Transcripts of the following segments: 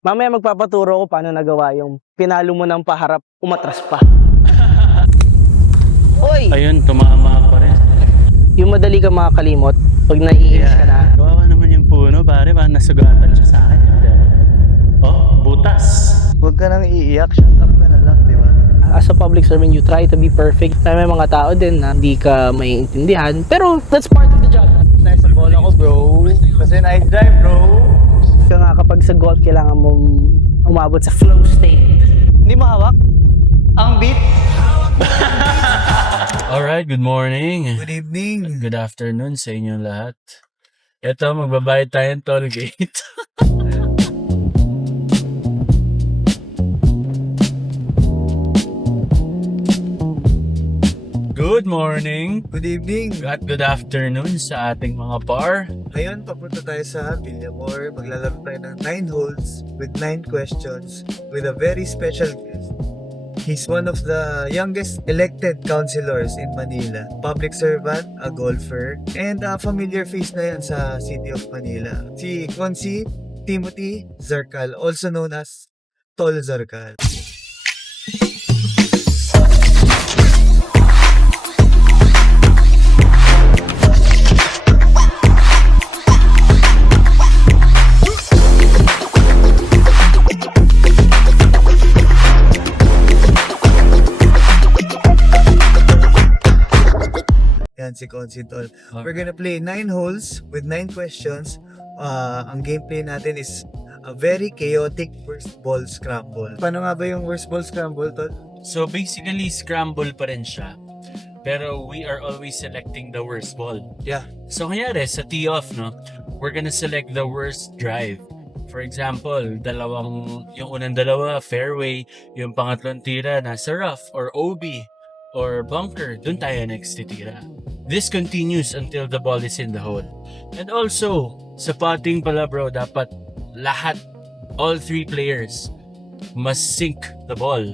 Mamaya magpapaturo ko paano nagawa yung pinalo mo ng paharap, umatras pa. Hoy! Ayun, tumama pa rin. Yung madali ka makakalimot pag naiinis ka na. Kawawa naman yung puno, pare. Parang nasugatan siya sa akin. Oh, butas. Huwag ka nang iiyak, shut up ka na lang, di ba? As a public servant, you try to be perfect. May mga tao din na hindi ka maiintindihan. Pero that's part of the job. Nice ang bola ko, bro. Kasi nice drive, bro. Kaya nga kapag sa golf, kailangan mo umabot sa flow state. Hindi mo hawak? Ang beat? Alright, good morning. Good evening. Good afternoon sa inyong lahat. Ito, magbabayad tayo ng toll gate. Good morning Good evening. at good afternoon sa ating mga par. Ngayon, papunta tayo sa Villamor. Maglalaro tayo ng 9 holes with 9 questions with a very special guest. He's one of the youngest elected councilors in Manila. Public servant, a golfer, and a familiar face na yan sa City of Manila. Si Consi Timothy Zarcal, also known as Tol Zarcal. Yan si Consi Tol. We're gonna play 9 holes with 9 questions. Ang gameplay natin is a very chaotic worst ball scramble. Paano nga ba yung worst ball scramble, Tol? So basically, scramble pa rin siya. Pero we are always selecting the worst ball. Yeah. So kanyari, sa tee-off, no, we're gonna select the worst drive. For example, yung unang dalawa, fairway, yung pangatlong tira, nasa rough, or OB, or bunker, dun tayo next titira. This continues until the ball is in the hole. And also, sa putting pala bro, dapat lahat, all 3 players, must sink the ball.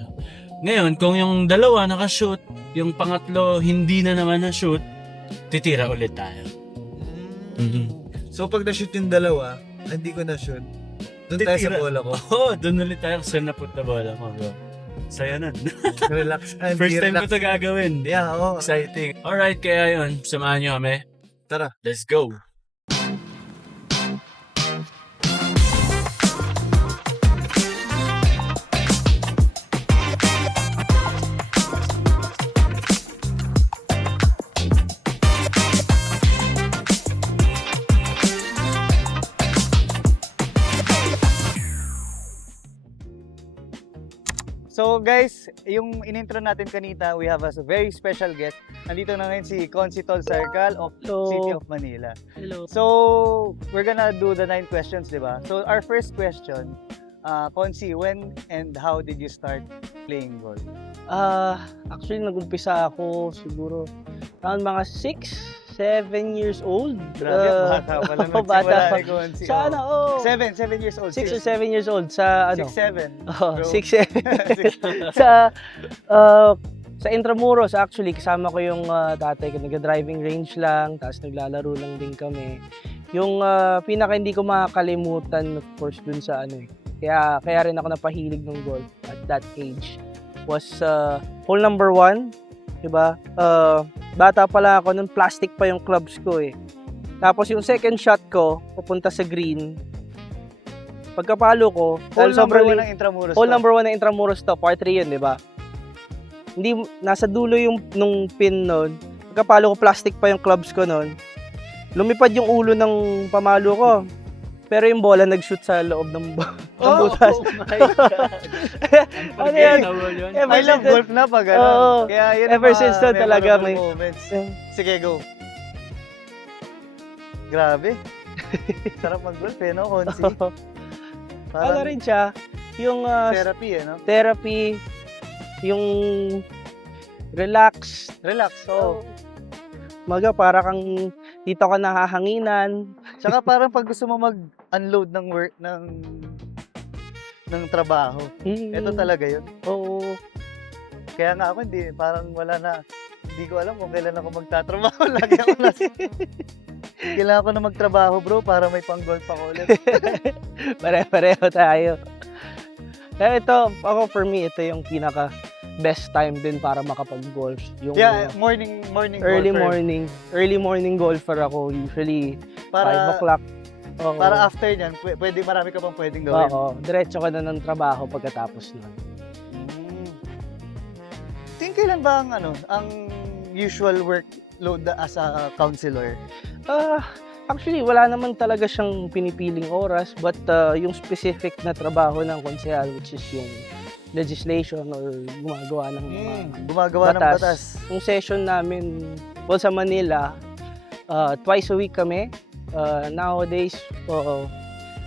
Ngayon, kung yung dalawa nakashoot, yung pangatlo hindi na naman na-shoot, titira ulit tayo. So pag na-shoot yung dalawa, hindi ko na-shoot. Doon tayo sa Titira. bola ko. Oo, dun ulit tayo kung saan napunta bola mo bro. Saya nun. Relax. First time ko ito gagawin. Yeah, oo. Exciting. Alright, kaya yun, samahan nyo kami. Tara. Let's go. So guys, yung in-intro natin kanina, we have a very special guest. Nandito na ngayon si Consi Tol Zarcal of Hello. City of Manila. Hello. So, we're gonna do the 9 questions, di ba? So, our first question, Consi, when and how did you start playing golf? Actually, nag-umpisa ako siguro around mga 6-7 years old. Grabe, bata pa lang bata nagsimula pa. ni Consi. Sa ano, 7 years old. 6 or 7 years old sa ano? 6-7. Oh, bro. 6-7. Sa Intramuros actually, kasama ko yung tatay ko, nag-driving range lang, tapos naglalaro lang din kami. Yung pinaka hindi ko makakalimutan, of course, dun sa ano eh. Kaya rin ako napahilig ng golf at that age was hole number 1, diba? Bata pala ako, nun plastic pa yung clubs ko eh. Tapos yung second shot ko, pupunta sa green. Pagkapalo ko, Hole number 1 sobrang ng Intramuros. hole number 1 ng Intramuros to, par 3 yun, di ba? Hindi, nasa dulo yung nung pin nun. Pagkapalo ko, plastic pa yung clubs ko nun. Lumipad yung ulo ng pamalo ko. Pero yung bola nag-shoot sa loob ng butas. Oh my God. Ano yan? I love golf na pag ano. Oo. Kaya yun Ever ang since mga nun talaga memorable may- moments. Sige, go. Grabe. Sarap mag-golf eh, no, Consi? Ano Parang rin siya, yung therapy eh, no? therapy, yung relax. Relax, oo. Maga, para kang dito ka nahahanginan. Tsaka parang pag gusto mo mag-unload ng work, ng trabaho, ito talaga yun. Oo. Kaya nga ako, hindi ko alam kung kailan ako magtatrabaho. Lagi ako nasa... Kailangan ko na magtrabaho, bro, para may pang-golf ako ulit. Pare-pareho tayo. Kaya ito, ako for me, ito yung pinaka best time din para makapag-golf. Yung Yeah, morning early golfer. morning golfer ako. Usually 5 Para o'clock. Oo. para after niyan, pwede marami ka pang pwedeng gawin. Oo, diretso ka na ng trabaho pagkatapos nun. Kailan ba ang usual workload as a counselor? Actually, wala naman talaga siyang pinipiling oras, but yung specific na trabaho ng konsehal, which is yung legislation or gumagawa ng mga Gumagawa ng batas. Yung session namin, well, sa Manila, twice a week kami. Nowadays,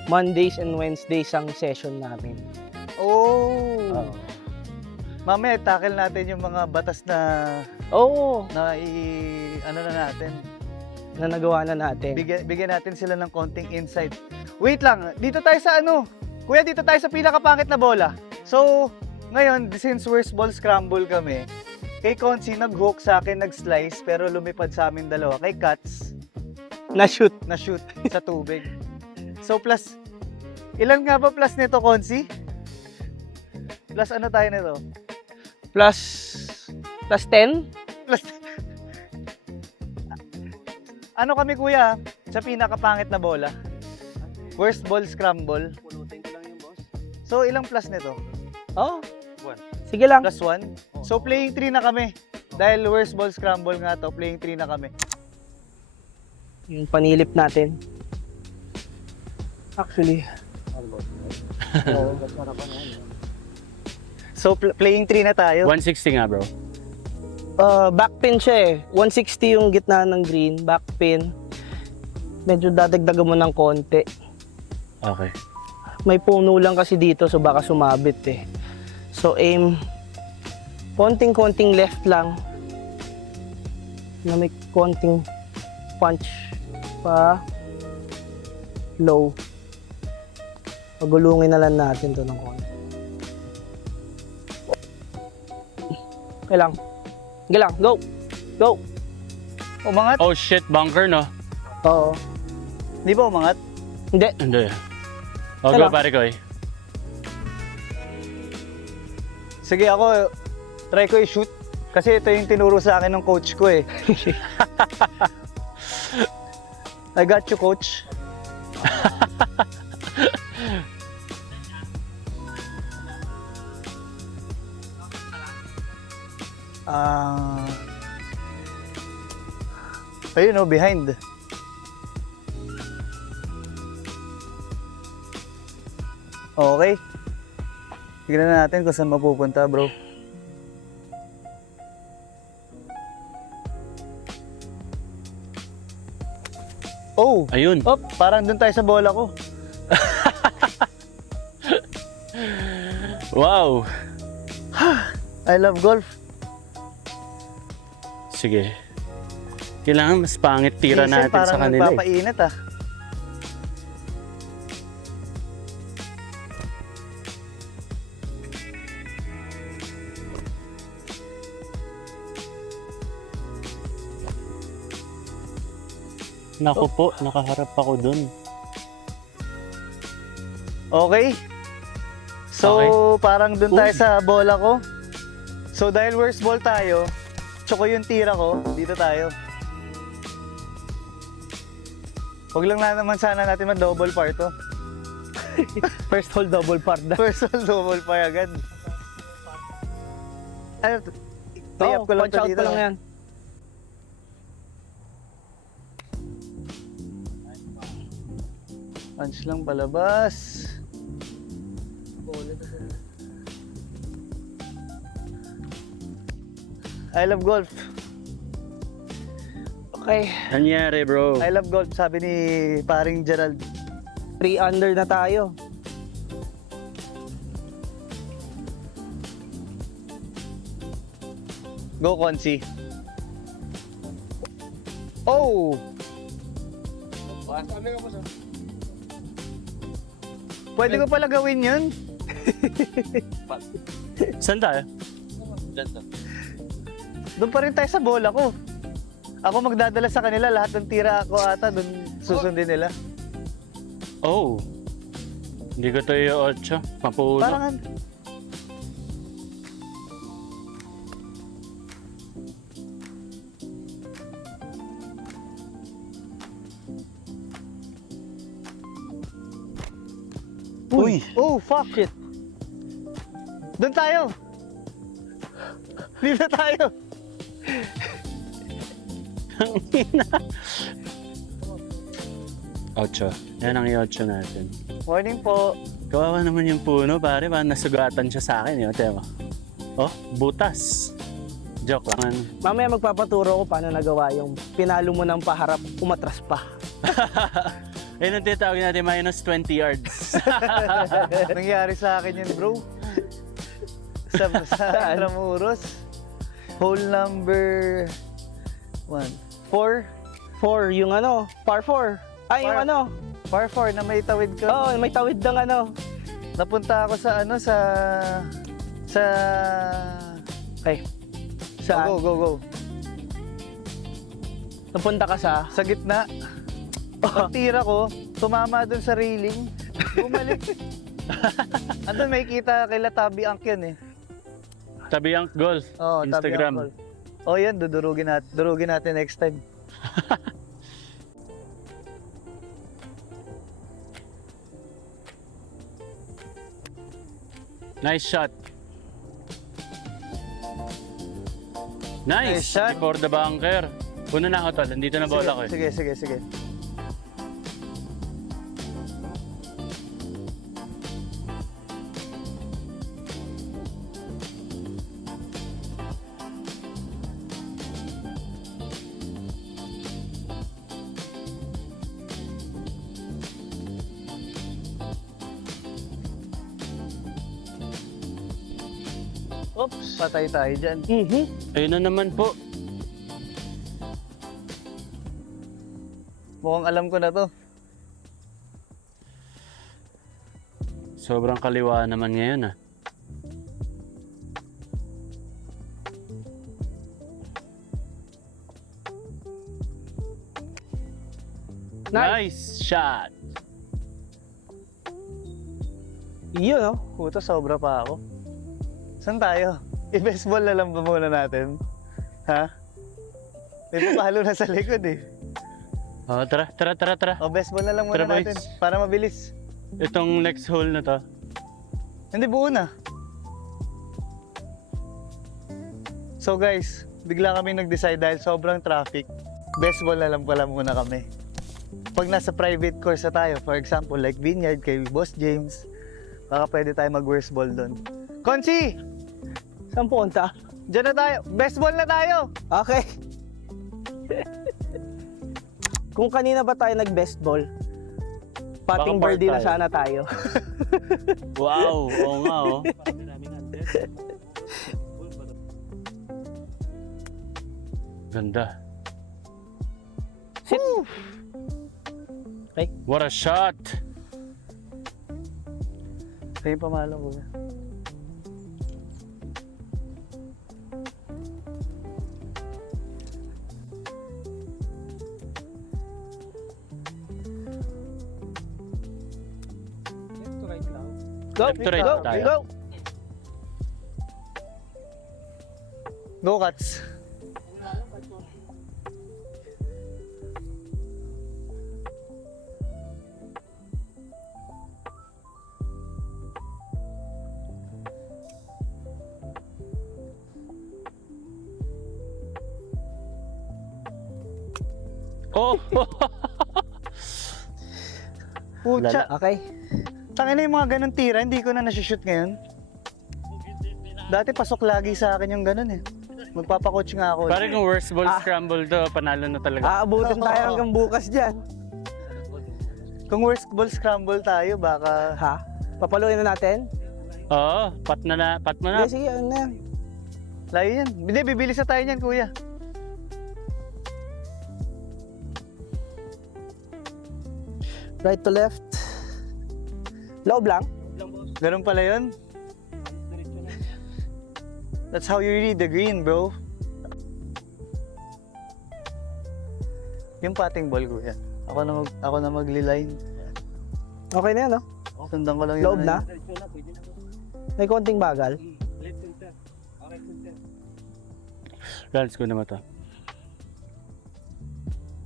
Mondays and Wednesdays ang session namin. Oh. Oo. Mamaya tackle natin yung mga batas na Oo, na natin. na nagawa na natin. Bigyan natin sila ng konting insight. Wait lang, dito tayo sa Kuya, dito tayo sa pinakapangit na bola. So, ngayon, since worst ball scramble kami, kay Consi nag-hook sa akin, nag-slice, pero lumipad sa amin dalawa. Kay Cats, Na-shoot. na-shoot sa tubig. So, ilan nga ba plus nito, Consi? Plus ano tayo nito? Plus 10? Plus... Ano kami, kuya, sa pinakapangit na bola? Worst ball scramble. Pulutin ko lang yung boss. So, ilang plus nito? Oo. Sige lang. Plus 1? So, playing 3 na kami. Dahil worst ball scramble nga to, playing 3 na kami. Yung panilip natin. Actually, So, playing 3 na tayo. 160 nga, bro. backpin siya eh. 160 yung gitna ng green, backpin. Medyo dadagdagan mo ng konti. Okay. May puno lang kasi dito so baka sumabit eh. So aim konting-konting left lang na may konting punch pa low. Pagulungin na lang natin to ng konti. Okay lang. Sige lang, go! Go! Umangat? Oh shit, bunker, no? Oo. Di ba umangat? Hindi. Hindi. Oh, Hello. go, pare ko eh. Sige, ako, try ko i-shoot. Kasi ito yung tinuro sa akin ng coach ko eh. I got you, coach. Ayun o, behind. Okay. Tignan na natin kung saan mapupunta, bro. Oh! Ayun. Oh, parang dun tayo sa bola ko. Wow. I love golf. Sige. Kailangan mas pangit tira Minsan natin sa kanila eh. Parang nagpapainit ah. Naku po, nakaharap ako dun. Okay. So, parang dun tayo sa bola ko. So, dahil worst ball tayo, tsoko yung tira ko, dito tayo. Huwag lang na naman sana natin mag-double par to. First hole double par na. First hole, double par agad. Ano, lay-up ko lang punch to out dito. ko lang yan. Punch lang palabas. I love golf. Okay, Nangyari, bro. I love golf, sabi ni paring Gerald. 3 under na tayo. Go, Consi. Oh! Pwede ko pala gawin yun. Saan tayo? Doon pa rin tayo sa bola ko. Ako magdadala sa kanila, lahat ng tira ako ata, dun susundin nila. Oh. Hindi ko to yung 8. Mapuno. Parang Uy! oh, fuck! Shit. Doon tayo! Dito tayo! 8. Yan ang i-8 natin. Morning po. Kawawa naman yung puno, pare. Parang nasugatan siya sa akin. Yun, tema. Oh, butas. Joke lang. Mamaya magpapaturo ko paano nagawa yung pinalo mo ng paharap, umatras pa. Ayun ang tinatawag natin, minus 20 yards. Nangyari sa akin yun, bro. Sa Intramuros. Hole number 4. 4, yung ano, par 4. Ay, yung Par- ano, Par 4 na may tawid ka. oh, may tawid ng ano. Napunta ako sa ano, sa... Okay. Oh, Saan? go, go, go. Napunta ka sa... Sa gitna. Pagtira ko, tumama dun sa railing. Bumalik. Andun may kita kay Tabi Angk yun eh. Tabi ang golf. Oh, Instagram. Tabi Angk. Oh, yan, durugin natin next time. Nice shot. Nice Nice! shot. Before the bunker. Una na ako tol. Nandito na bola ko eh. Sige, sige, sige. Oops, patay tayo dyan. Ayun na naman po. Mukhang alam ko na to. Sobrang kaliwa naman ngayon ah. Nice shot! Yun, no? Puta, sobra pa ako. Saan tayo? I-baseball na lang ba muna natin? Ha? May papalo na sa likod eh. Oh, tara. O, baseball na lang muna Tara, boys. natin. Para mabilis. Itong next hole na to. Hindi, buo na. So guys, bigla kami nag-decide dahil sobrang traffic. Baseball na lang pala muna kami. Pag nasa private course na tayo, for example, like Vineyard kay Boss James, baka pwede tayo mag-worst ball doon. Konsi! Saan punta? Diyan na tayo. Baseball na tayo! Okay. Kung kanina ba tayo nag-best ball, patting Baka par birdie na tayo. sana tayo. Wow! Oo nga oh. Ganda. Sit. What a shot! Ito yung pamalo ko. Go, Left to right go, tayo. go. Go, Cats! Oh! Pucha! Okay. Tangina yung mga ganun tira, hindi ko na nasushoot ngayon. Dati pasok lagi sa akin yung ganun eh. Magpapakoach nga ako. Pare kung worst ball scramble to, panalo na talaga. Aabutin tayo hanggang bukas dyan. Kung worst ball scramble tayo, baka... Ha? Papaluin na natin? Oo, pat mo na. Sige, sige, ano na yan. Layo yan. Hindi, bibilis na tayo niyan, kuya. Right to left. Loob lang. Ganun pala yun? That's how you read the green, bro. Yung patting ball, kuya. Ako na magli-line. Okay na yan, no? Sundan ko lang yun. Loob na? May konting bagal. Lance ko naman to.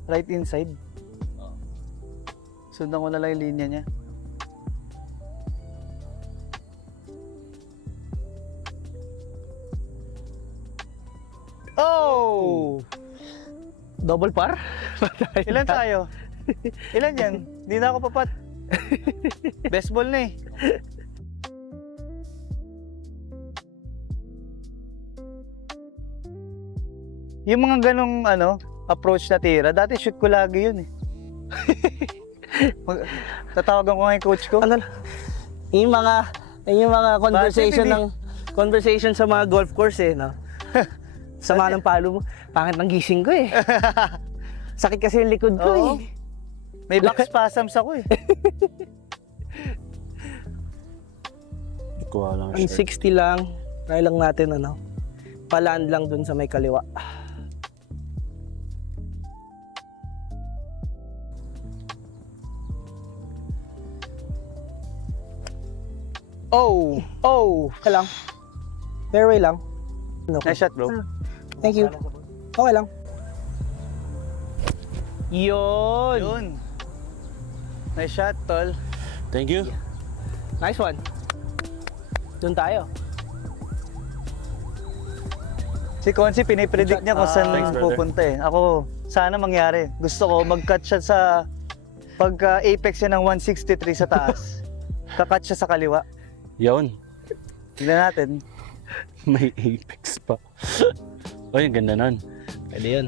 Right inside. Sundan ko na lang yung linya niya. Oh! Double par? Ilan tayo? Ilan yan? Hindi na ako papat. Best ball na eh. Yung mga ganong approach na tira, dati shoot ko lagi yun eh. Tatawagan ko nga yung coach ko. Ano? Yung mga conversation hindi? ng conversation sa mga golf course eh, no? Sama ng palo mo. Pangit ng gising ko eh. Sakit kasi yung likod ko Oo. eh. May back spasms ako eh. Kuha lang Ang 60 lang. Try lang natin palaan lang dun sa may kaliwa. Oh! Oh! Okay lang. Fairway lang. Okay. Nice shot, bro. Thank you. Okay lang. Yun. Yun. Nice shot, tol. Thank you. Nice one. Dun tayo. Si Consi, pinipredict niya kung saan Thanks, brother. pupunta eh. Ako, sana mangyari. Gusto ko mag-cut siya sa pagka-apex niya ng 163 sa taas. Kakat siya sa kaliwa. Yun. Tignan natin. May apex pa. Uy, ang ganda nun. Pwede yun.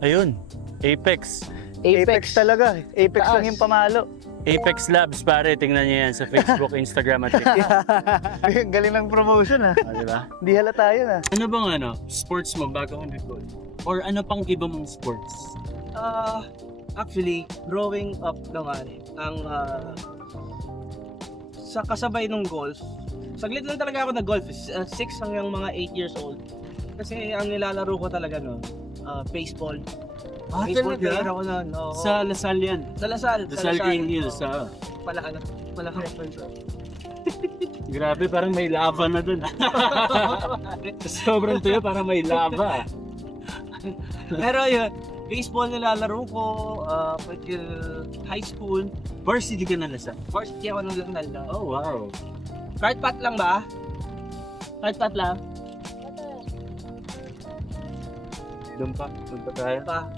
Ayun. Apex. Apex talaga. Apex Taas. lang yung pamalo. Apex Labs, pare. Tingnan niyo yan sa Facebook, Instagram, at TikTok. Galing ng promotion ah. Ah, di ba? Di halata yun ah. Ano bang sports mo bago ka nag-golf? Or ano pang iba mong sports? Actually, growing up naman, sa kasabay ng golf, saglit lang talaga ako nag-golf. 6 hanggang mga 8 years old. Kasi ang nilalaro ko talaga noon, baseball. Baseball player ako noon. Oo. Sa Lasal yan. Sa Lasal. Lasal Green Hills. Pala Grabe, parang may lava na dun. Sobrang tuyo, parang may lava. Pero yun, baseball nilalaro ko, until high school. Varsity ka na Lasal? Varsity ako nung nalala. Oh, wow. Card pat lang ba? Card pat lang? Doon pa tayo. Pa.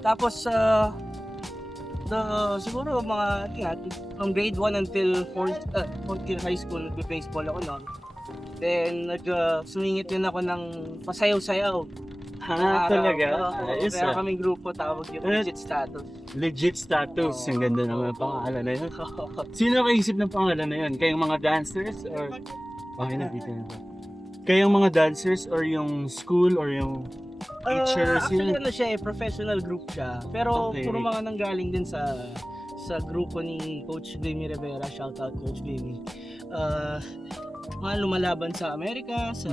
Tapos, siguro mga, from grade 1 until 4th year high school, nag-baseball ako noon. Then, sumingit din ako ng pasayaw-sayaw. Talaga? Ayos Kaya kaming grupo, tawag yung legit status. Legit status. Ang ganda naman ang pangalan na yun. Sino nakaisip ng pangalan na yun? Kayong mga dancers? Or... Okay na, dito na ba? Kayong mga dancers or yung school or yung teachers? Actually, yun? siya professional group siya. Pero Okay. puro mga nanggaling din sa grupo ni Coach Vimy Rivera. Shout out Coach Vimy. Mga lumalaban sa Amerika, sa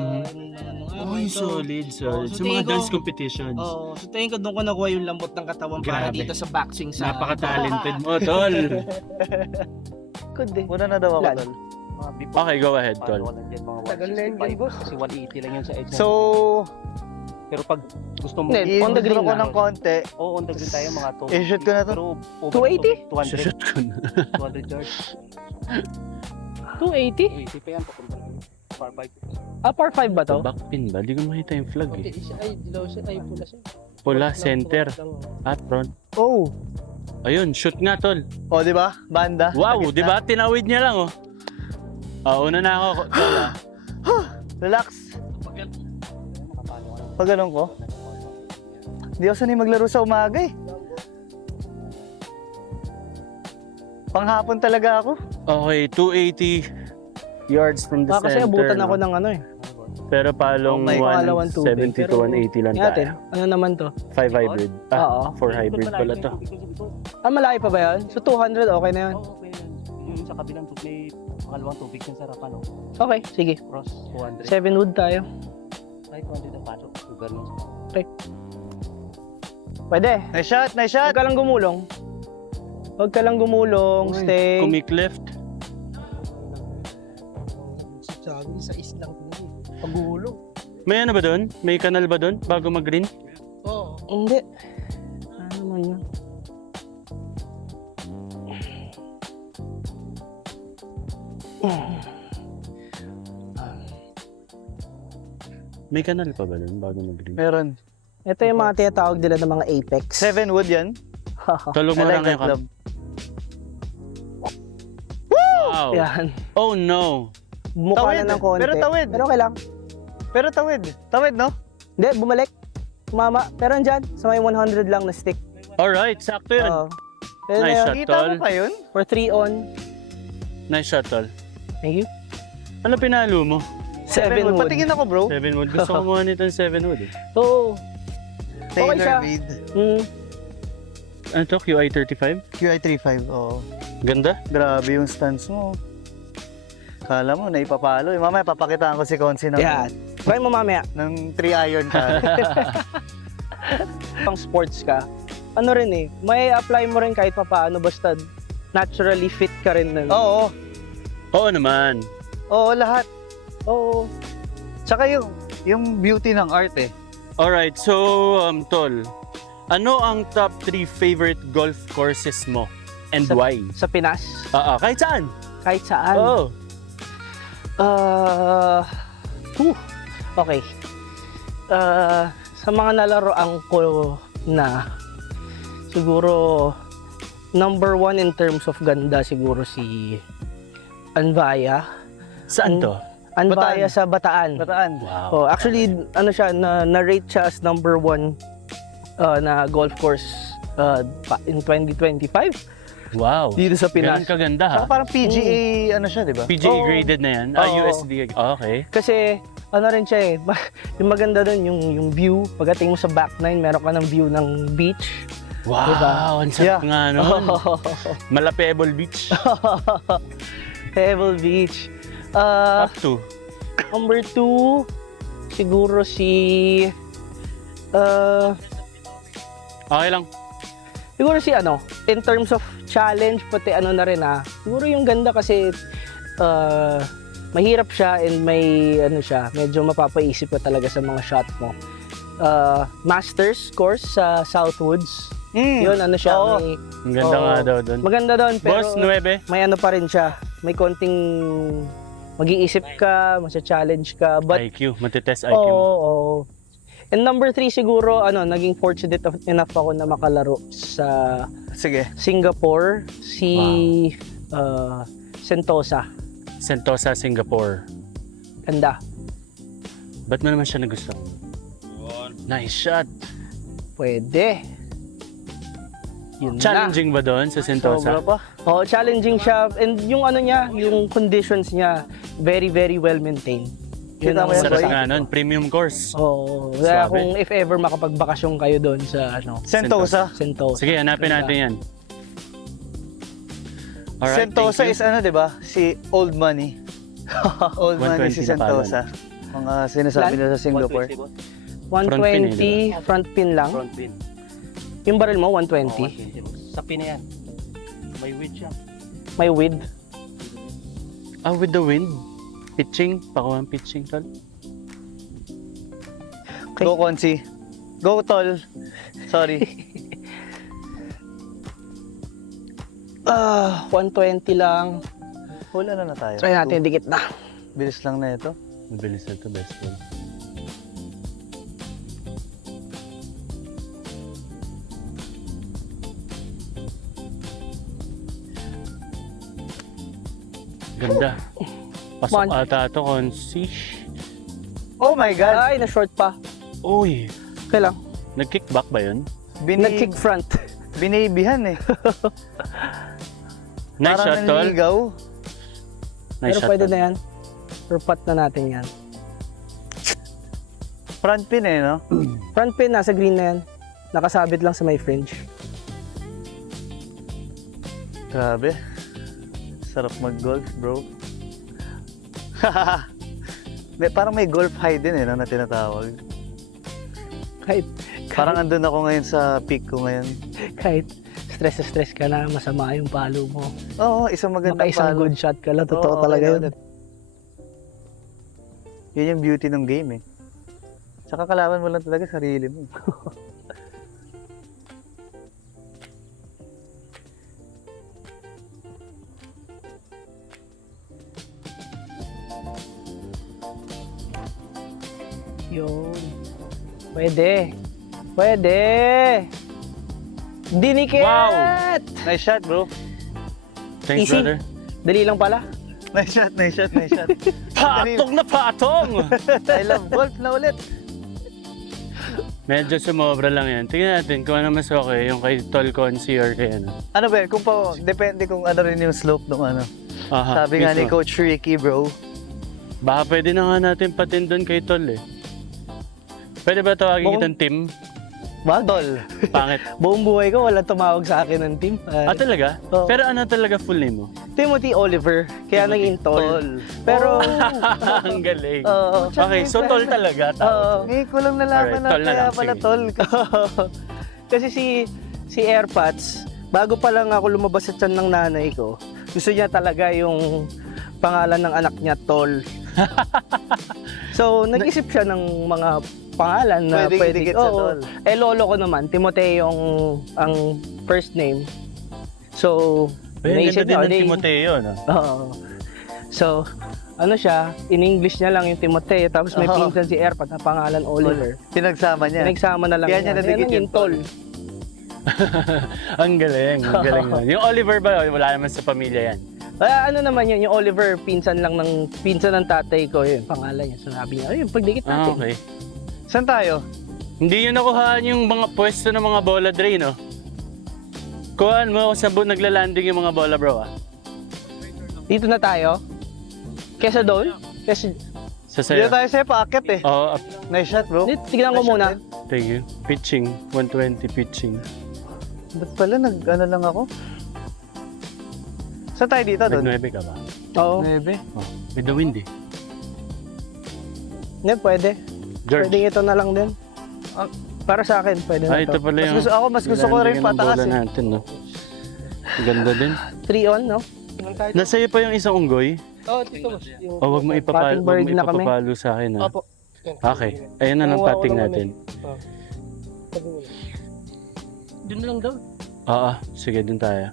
Uy, solid. so Sa mga tingin ko- dance competitions. Oh, so tingin ko doon ko nakuha yung lambot ng katawan para Grabe. dito sa boxing sa Napaka-talented mo, tol. Good day. Una na daw ako, Lan. tol. Okay, go ahead, tol. Tagal na yun, boss. Kasi 180 lang yun sa edge. So, pero pag gusto mo, Hindi, on the i-withdraw green ko lang. ng konti. on the green tayo mga to. I-shoot ko na to. Pero over 280? 200, Shoot ko na. 200 yards. 280? 280 pa yan, papunta lang. Par 5. Par 5 ba to? Backpin ba? Di ko makita yung flag eh. Ay, dilaw siya. Ay, pula siya. Pula, center. At front. Oh! Ayun, shoot nga, tol. O, di ba? Banda. Wow, di ba? Tinawid niya lang, oh. Una na ako. Tol, ah. Relax. Pag ganun ko. Hindi ako sanay maglaro sa umaga eh. Panghapon talaga ako. Okay, 280 yards from the Kasi center. abutan ako no? ng Pero palong Oh my, pangalawang tubig. 170 to 180 lang Natin, tayo. ano naman to? 5 hybrid. Oo. 4 hybrid pala to. Malaki pa ba yan? So 200, okay na yun. Oo, okay. Yung sa kabilang may Pangalawang tubig yung sarapan, no? Okay, sige. Cross, 200. 7 wood tayo. Right, 200 ang pasok. Sugar mo. Pwede. Nice shot, nice shot. Huwag ka lang gumulong. Huwag ka lang gumulong. Stay. Kumik left. Sabi, sa islang ko na Pagulo. May ano ba doon? May kanal ba doon bago mag-green? Oo. Hindi. Ano naman yun? May kanal pa ba doon bago mag-green? Meron. Ito yung mga tinatawag nila ng mga apex. 7 wood yan. Tulog I mo like lang that yung club. Wow! Yan. Oh no! Mukha Tawid, na ng konti. pero tawid. Pero okay lang. Pero tawid. Tawid, no? Hindi, bumalik. Mama. Pero andyan, sa may 100 lang na stick. Alright, sakto yun. Oo. Pwede na Nice yun. shot, Kita tol. mo pa yun? For 3 on. Nice shot, tol. Thank you. Ano pinalo mo? 7 wood. Patingin ako, bro. 7 wood. Gusto ko kumuha nito ng 7 wood. Oo. Taylor siya. made. Ano to? QI35? QI35, oo. Ganda. Grabe yung stance mo. Kala mo, naipapalo. Mamaya, papakitaan ko si Consi ng, Yan. Try mo mamaya. ng 3 iron ka. Pang sports ka, ano rin eh, may apply mo rin kahit papaano basta naturally fit ka rin nun. Oo. Oo naman. Oo, lahat. Oo. Tsaka yung beauty ng art eh. Alright, so, tol. Ano ang top 3 favorite golf courses mo? And Sa- why? Sa Pinas, Kahit saan? kahit saan. Oo. Okay. Sa mga nalaroan ko na, siguro, number 1 in terms of ganda, siguro si Anvaya. Saan to? Anvaya Bataan. sa Bataan. Bataan. Wow. Oh, actually, ano siya, na-rate siya as number 1 na golf course in 2025 Wow. dito sa Ganun Pinas. kaganda ha. Tsaka parang PGA, ano siya, di ba? PGA Oo. graded na yan? Oo. USD. Okay. Kasi, ano rin siya eh, yung maganda doon, yung view, pagdating mo sa back nine, meron ka ng view ng beach. Wow, Diba? ang sarap Yeah. nga nun. Malapebble Beach. Pebble Beach. Top 2. Number 2, siguro si, Okay lang. siguro si ano, in terms of challenge, pati ano na rin siguro yung ganda kasi mahirap siya and may ano siya, medyo mapapaisip ka talaga sa mga shot mo. Masters course sa Southwoods. Yun, ano siya, Oo. may, Ang ganda Oo. nga daw doon. maganda doon pero Boss, 9. may ano pa rin siya. May konting mag-iisip ka, masya-challenge ka, but IQ. Matitest IQ oo, mo. oo. And number 3 siguro, naging fortunate enough ako na makalaro sa Sige. Singapore, si Sentosa. Sentosa, Singapore. Ganda. Ba't mo naman siya nagustuhan? Nice shot. Pwede. Yun Challenging ba doon sa Sentosa? Sobra pa. na. Oo, challenging siya. And yung ano niya, yung conditions niya, very, very well maintained. Yun Kita ang mo yan, Sarap boy? nga nun. Premium course. Oo. Kaya Swabe. kung if ever makapagbakasyon kayo doon sa Sentosa. Sentosa. Sige, hanapin Ganda. natin yan. Alright, Sentosa thank you. is ano, di ba? Si Old Money. Old Money 120 si na pala. Sentosa. Mga sinasabi nila sa Singapore. 120, front pin lang. Front pin. Yung barrel mo, 120. 120. Sa pin na yan. May width siya. May width. With the wind. Pitching. Pakuha ang pitching, tol. Okay. Go, Consi. Go, Tol. Sorry. 120 lang. Hula na tayo. Try natin, dikit na. Bilis lang na ito. Mabilis na ito, best friend. Ganda. Pasok Man. ata ito, Consi. Oh my God! Ay, na-short pa. Uy, Okay lang. nag-kickback ba yun? Nag-kick front. Binibihan eh. Nice Parang shot, tol. nanligaw. Nice Pero shot, pwede tol. na yan. Perpat na natin yan. Front pin eh, no? Front pin, nasa green na yan. Nakasabit lang sa may fringe. Grabe. Sarap mag-golf, bro. Parang may golf high din eh, no, na tinatawag. Kahit, Parang andun ako ngayon sa peak ko ngayon. kahit stress ka na, masama yung palo mo. Oo, isang magandang Maka-isang palo. good shot ka lang, totoo Oo, talaga okay yun. na ulit. Yun yung beauty ng game eh. Tsaka kalaban mo lang talaga sarili mo. Yun. Pwede. Pwede. Dinikit! Wow! Nice shot, bro. Thanks, Easy. brother. Dali lang pala. Nice shot, nice shot, nice shot. Patong na patong! I love golf na ulit. Medyo sumobra lang yan. Tingnan natin kung ano mas okay, yung kay Tol Consi or kay ano. Ano ba, kung pa, depende kung ano rin yung slope ng ano. Aha, Sabi nga ni mismo. Coach Ricky, bro. Baka pwede na nga natin patin doon kay Tol eh. Pwede ba tawagin Buong- kitang Tim? Wag. Tol. Pangit. Buong buhay ko, wala tumawag sa akin ng team. Ah, talaga? Oo. Pero ano talaga full name mo? Timothy Oliver. Kaya Timothy. naging tol. Pero, Ang galing. oo. Okay, so Tol talaga. Oo. Ngayon ko lang nalaman Alright, na tol na kaya lang, pala sige. tol. Kasi si Airpods, bago pa lang ako lumabas sa tiyan ng nanay ko, gusto niya talaga yung pangalan ng anak niya, Tol. So, nag-isip siya ng mga pangalan na Pwede pwede. idikit sa Oo. tol. Eh, lolo ko naman, Timoteo ang first name. So, Ang naisip ganda din niya, ng di- Timoteo, no? Oo. So, ano siya, in English niya lang yung Timoteo, tapos may Oo. pinsan si Airpods na pangalan Oliver. Pinagsama niya. Pinagsama na lang Kaya niya nadikit naging yung Tol. Ang galing, ang galing nun. Yung Oliver ba, wala naman sa pamilya yan. Ano naman yun, yung Oliver, pinsan ng tatay ko, yun, pangalan niya. So, sabi niya, ayun, pagdikit Ah, natin. okay. Saan tayo? Hindi yun nakuhaan yung mga pwesto ng mga bola, Dre, no? Kuhaan mo sa naglalanding yung mga bola, bro, ah. Dito na tayo. Kesa doon? Kesa, Sa Dito sayo. tayo sa'yo, paakit eh. Oo, Nice shot, bro. tignan ko Nice shot muna. din. thank you. Pitching, 120 pitching. Ba't pala ano lang ako? Saan tayo dito, May doon? 9 ka ba? Oo. 9. Oh, with the wind, eh. Hindi, pwede. George. Pwede ito na lang din. Para sa akin, pwede na Ah, ito to. pala yung... Mas gusto ko rin nilalandingan ng pataas bola eh. natin, no? Ganda din. 3 on, no? Nasa iyo pa yung isang unggoy? Oo, dito boss. Yung- O wag mo Patting bird na kami. ipapapalo sa akin, ha? Opo. Okay. Ayun na lang Kukuha ko pating ng natin. Sabi mo. Doon na lang daw. Oo, sige, dun tayo.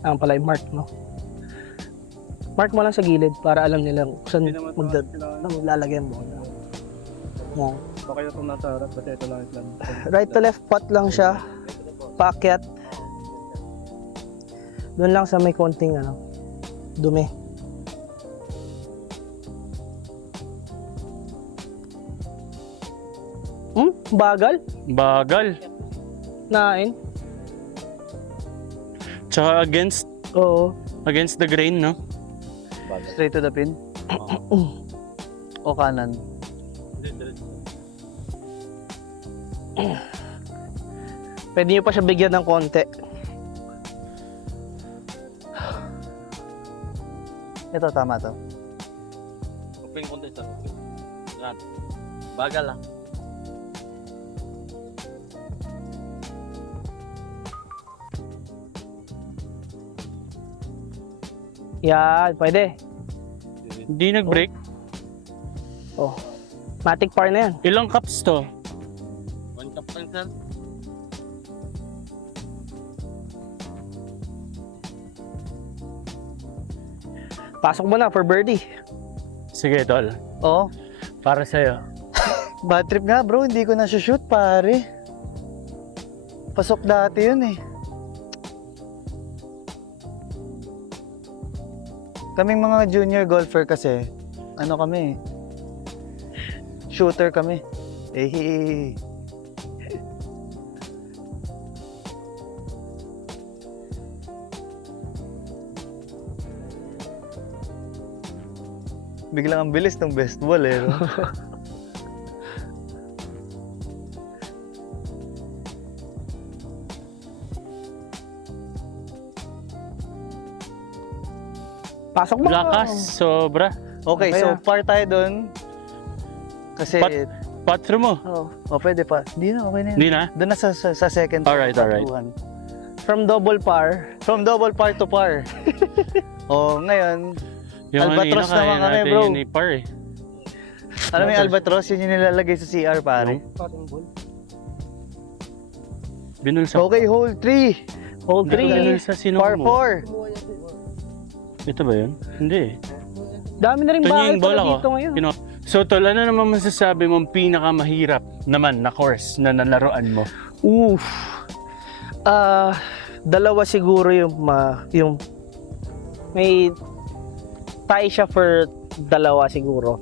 Ang pala yung mark, no? Mark mo lang sa gilid para alam nila kung saan maglalagay mo. Yan. Baka yung nasa harap, kasi ito lang yung Right to left pot lang siya. Paakyat. Doon lang sa may konting dumi. Bagal? Bagal. Nain? Tsaka against Oo. the grain, no? Straight to the pin. O kanan. Pwede nyo pa siya bigyan ng konti. Ito, tama to. Open contest. Bagal lang. Yan, pwede. Hindi nag-break. Oh. Matic par na yan. Ilang cups to? 1 cup lang, sir. Pasok mo na for birdie. Sige, tol. Oo. Para sa'yo. Bad trip nga, bro. Hindi ko na shoot, pare. Pasok dati yun eh. Kaming mga junior golfer kasi, ano kami, shooter kami. Eh, Biglang ang bilis ng best ball eh. No? Pasok mo. Lakas, sobra. Okay, Okay so na. par tayo doon. Kasi, Pat through mo. pwede pa. Hindi na, okay na yun. Hindi na? Doon na sa second. Alright. patuhan. From double par. From double par to par. Ngayon, Yung Albatros kanina, kaya naman kami, natin bro. yun par eh. alam mo yung albatros, yun yung nilalagay sa CR, pare. Patong ball. Binulsa. Okay, hole 3. Hole 3. Binulsa sino Par mo? 4. Ito ba yun? Hindi eh. Dami na rin Ito bahay yung bola pala ko. dito ngayon. So tol, ano naman masasabi mong pinakamahirap naman na course na nalaruan mo? Oof. Dalawa siguro yung may tie siya for dalawa siguro.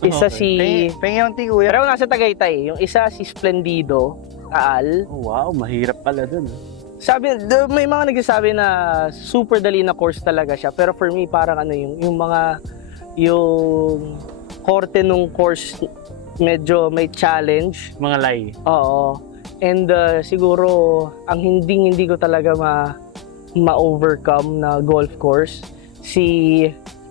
Isa Okay. si Yung kuya. pero nasa Tagaytay, yung isa si Splendido, Taal. Oh, wow, mahirap pala dun. Sabi, may mga nagsasabi na super dali na course talaga siya, pero for me parang ano yung korte nung course medyo may challenge. Mga lie. Oo. And siguro ang hindi ko talaga ma-overcome na golf course si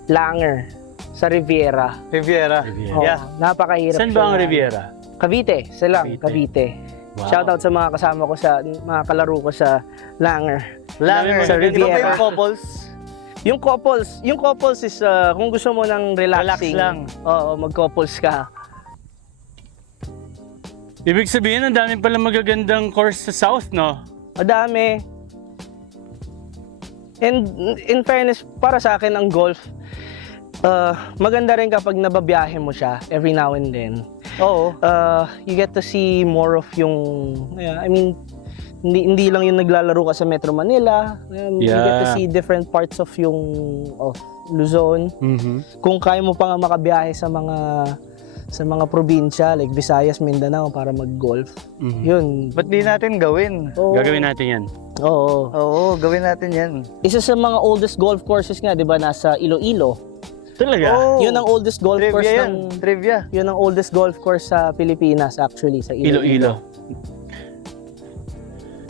Langer sa Riviera. Riviera. Oo, Yeah. napakahirap. Saan siya ba ang na- Riviera? Cavite, silang Cavite. Cavite. Wow. Shoutout sa mga kasama ko sa mga kalaro ko sa Langer. Langer. Sa Di ba Riviera. pa yung couples? Yung couples is kung gusto mo ng relaxing. Relax lang. Oo, mag-couples ka. Ibig sabihin, ang dami pala magagandang course sa South, no? Madami. And in fairness, para sa akin ang golf, maganda rin kapag nababiyahe mo siya every now and then. Oo. You get to see more of yung, I mean, hindi lang yung naglalaro ka sa Metro Manila. You get to Yeah. see different parts of Luzon. Mm-hmm. Kung kaya mo pa nga makabiyahe sa mga probinsya like Visayas, Mindanao para mag-golf. Mhm. Yun. Ba't di natin gawin? Oo. Gagawin natin yan. Oo. Oo, gawin natin yan. Isa sa mga oldest golf courses nga, 'di ba, nasa Iloilo. Talaga? Oo. Yun ang oldest golf course Trivia yan. ng Trivia. Yun ang oldest golf course sa Pilipinas actually, sa Iloilo. Iloilo.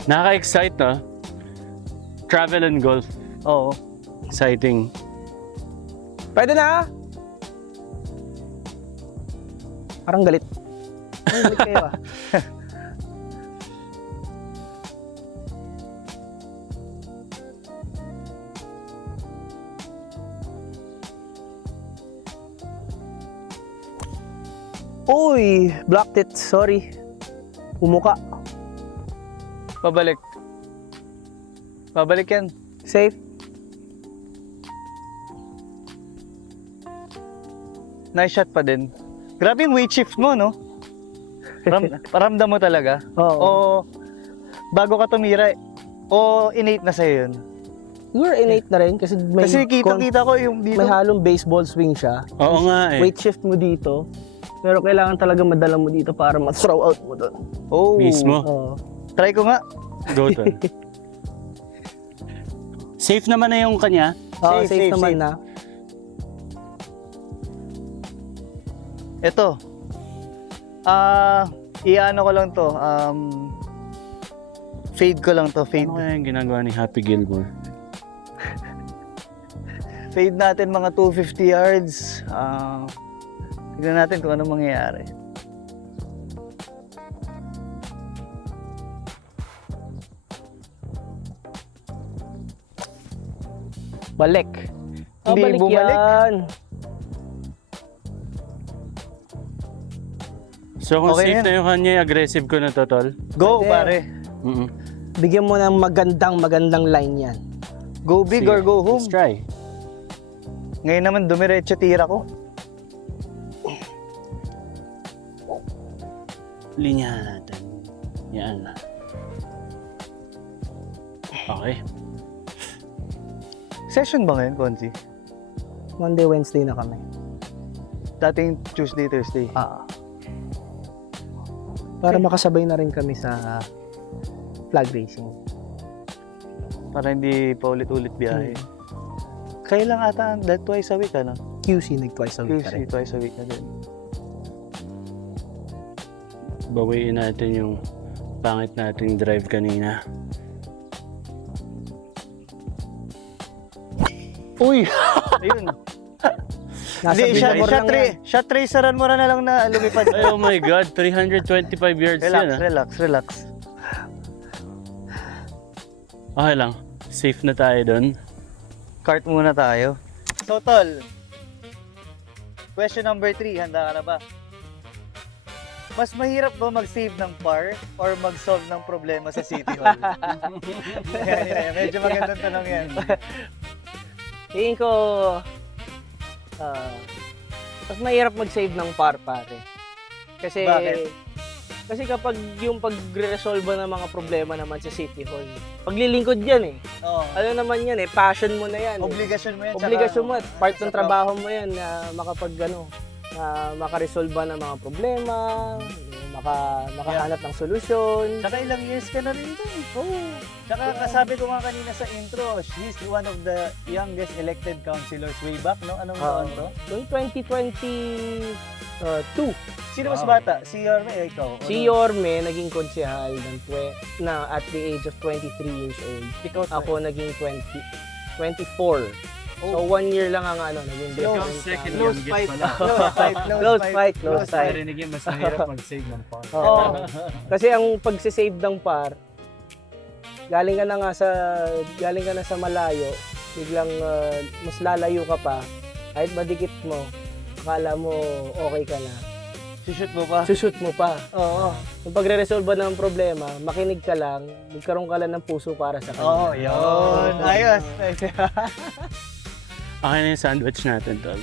Nakaka-excite, no? Travel and golf. Oo. Exciting. Pwede na? Parang galit. Ay, galit kayo ah. Uy, blocked it. Sorry. Umuka. Pabalik. Pabalik yan. Safe. Nice shot pa din. Grabe yung weight shift mo, no? Paramdam mo talaga. Oo. O bago ka tumira, o innate na sa'yo yun? Siguro innate na rin kasi may, Kasi kita-kita ko yung dito. may halong baseball swing siya. Oo nga eh. Weight shift mo dito. Pero kailangan talaga madala mo dito para ma-throw out mo doon. Oh, Mismo. Oo. Try ko nga. Go to. Safe naman na yung kanya. Oo, Safe, safe safe, naman safe. na. Ito. Iano ko lang to. Fade ko lang to. Fade. Ano kaya yung ginagawa ni Happy Gilmore? Fade natin mga 250 yards. Tignan natin kung ano mangyayari. Balik. Hindi Balik bumalik. yan. So kung Okay safe yan. na yung kanya, aggressive ko na to, tol. Go, Pwede. pare. Mm-mm. Bigyan mo ng magandang line yan. Go big or go home. Let's try. Ngayon naman, dumiretso tira ko. Linyahan natin. Yan. Okay. Session ba ngayon, Konzi? Monday, Wednesday na kami. Dating Tuesday, Thursday. Para makasabay na rin kami sa flag racing. Para hindi pa ulit-ulit biyahe. Kaya lang ata, that twice a week, ano? QC, nag twice a week ka rin. twice a week na din. Bawiin natin yung pangit nating drive kanina. Uy! Ayun. Nasa Hindi, billboard lang yan. shot traceran mo na lang na lumipad. Ay, oh my God, 325 yards Relax, yan. relax. Okay lang, safe na tayo doon. Kart muna tayo. So, Tol. Question number 3. Handa ka na ba? Mas mahirap ba mag-save ng par or mag-solve ng problema sa City Hall? Yan. Medyo magandang tanong yan. Tingin ko, mas mahirap mag-save ng par, pare. Kasi, Bakit? kasi kapag yung pagre-resolve ng mga problema naman sa City Hall, paglilingkod yan eh. Oo. Ano naman yan eh, passion mo na yan. Obligasyon mo yan. Obligasyon mo, part ng sa trabaho mo yan na na makaresolve ng mga problema, makahanap ng solusyon. Saka ilang years ka na rin doon. Oo. Saka kasabi ko nga kanina sa intro, he's one of the youngest elected councilors way back, no? Anong taon to? Noong 2022, Sino mas Wow. bata? Si Yorme o ikaw? si Yorme naging konsehal at the age of 23 years old. Ikaw, Ako naging 24. So 1 year lang ang naging Ikaw difference. second namin. youngest pala. Close fight. Narinig yun, mas mahirap mag-save ng par. Oo. Kasi ang pagsisave ng par, galing ka na sa malayo, biglang mas lalayo ka pa, kahit madikit mo, akala mo okay ka na. shoot mo pa. Sushoot mo pa. Oo. Yung pagre-resolve ng problema, makinig ka lang, magkaroon ka lang ng puso para sa kanya. Oo, yun. Ayos. Okay na yung sandwich natin, tol.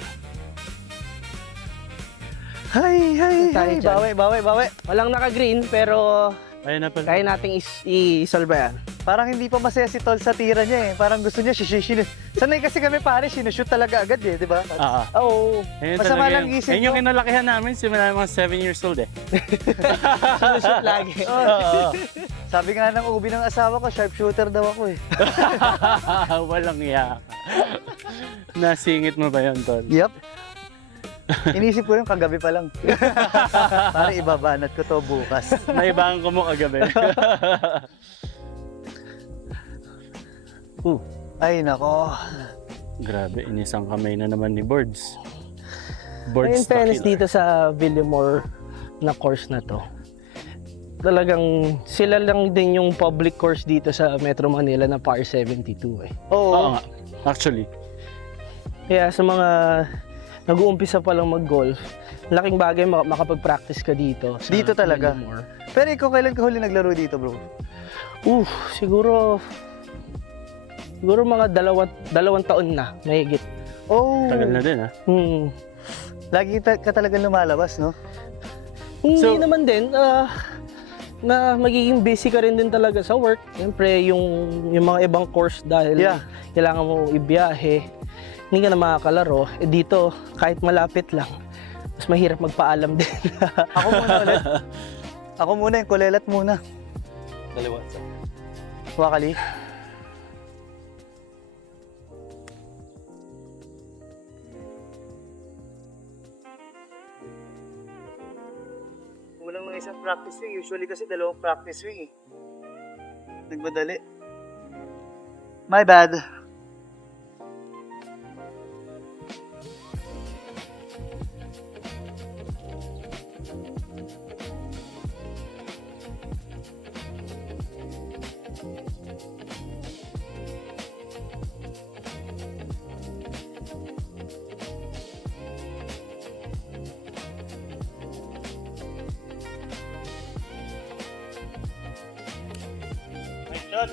Hay. Tayo dyan. Bawi. Walang naka-green, pero Ayun na pala. kaya nating i-solve yan. Parang hindi pa masaya si Tol sa tira niya eh. Parang gusto niya Sanay kasi kami pare, sinushoot talaga agad eh, di ba? Oo. Ayun Masama talaga lang yun. isip Ayun yung mo. kinalakihan namin, simula mga 7 years old eh. Sinushoot lagi. Oo. Sabi nga ng ubi ng asawa ko, sharpshooter daw ako eh. Walang iya. Nasingit mo ba yun, tol? Yep. Inisip ko yung kagabi pa lang. Para ibabanat ko to bukas. Naibangan ko mo kagabi. Ay nako. Grabe, inisang kamay na naman ni Boards. In Boards fairness dito sa Villamor na course na to, talagang sila lang din yung public course dito sa Metro Manila na par 72 eh. Oo Oo. nga, actually. Kaya sa mga nag-uumpisa pa lang mag-golf, laking bagay makapag-practice ka dito. Sa Dito talaga? Villamor. Pero ikaw kailan ka huli naglaro dito bro? Siguro mga dalawang taon na, mahigit. Oh. Tagal na din, ha? Lagi ka talagang lumalabas, no? Hindi So- naman din, na magiging busy ka rin din talaga sa work. Siyempre, yung mga ibang course dahil Yeah. kailangan mo ibiyahe, hindi ka na makakalaro. Dito, kahit malapit lang, mas mahirap magpaalam din. Ako muna ulit. Ako muna, yung kulelat muna. Dalawa. Wakali. Kulang ng isang practice swing. Usually kasi dalawang practice swing eh. Nagmadali. My bad.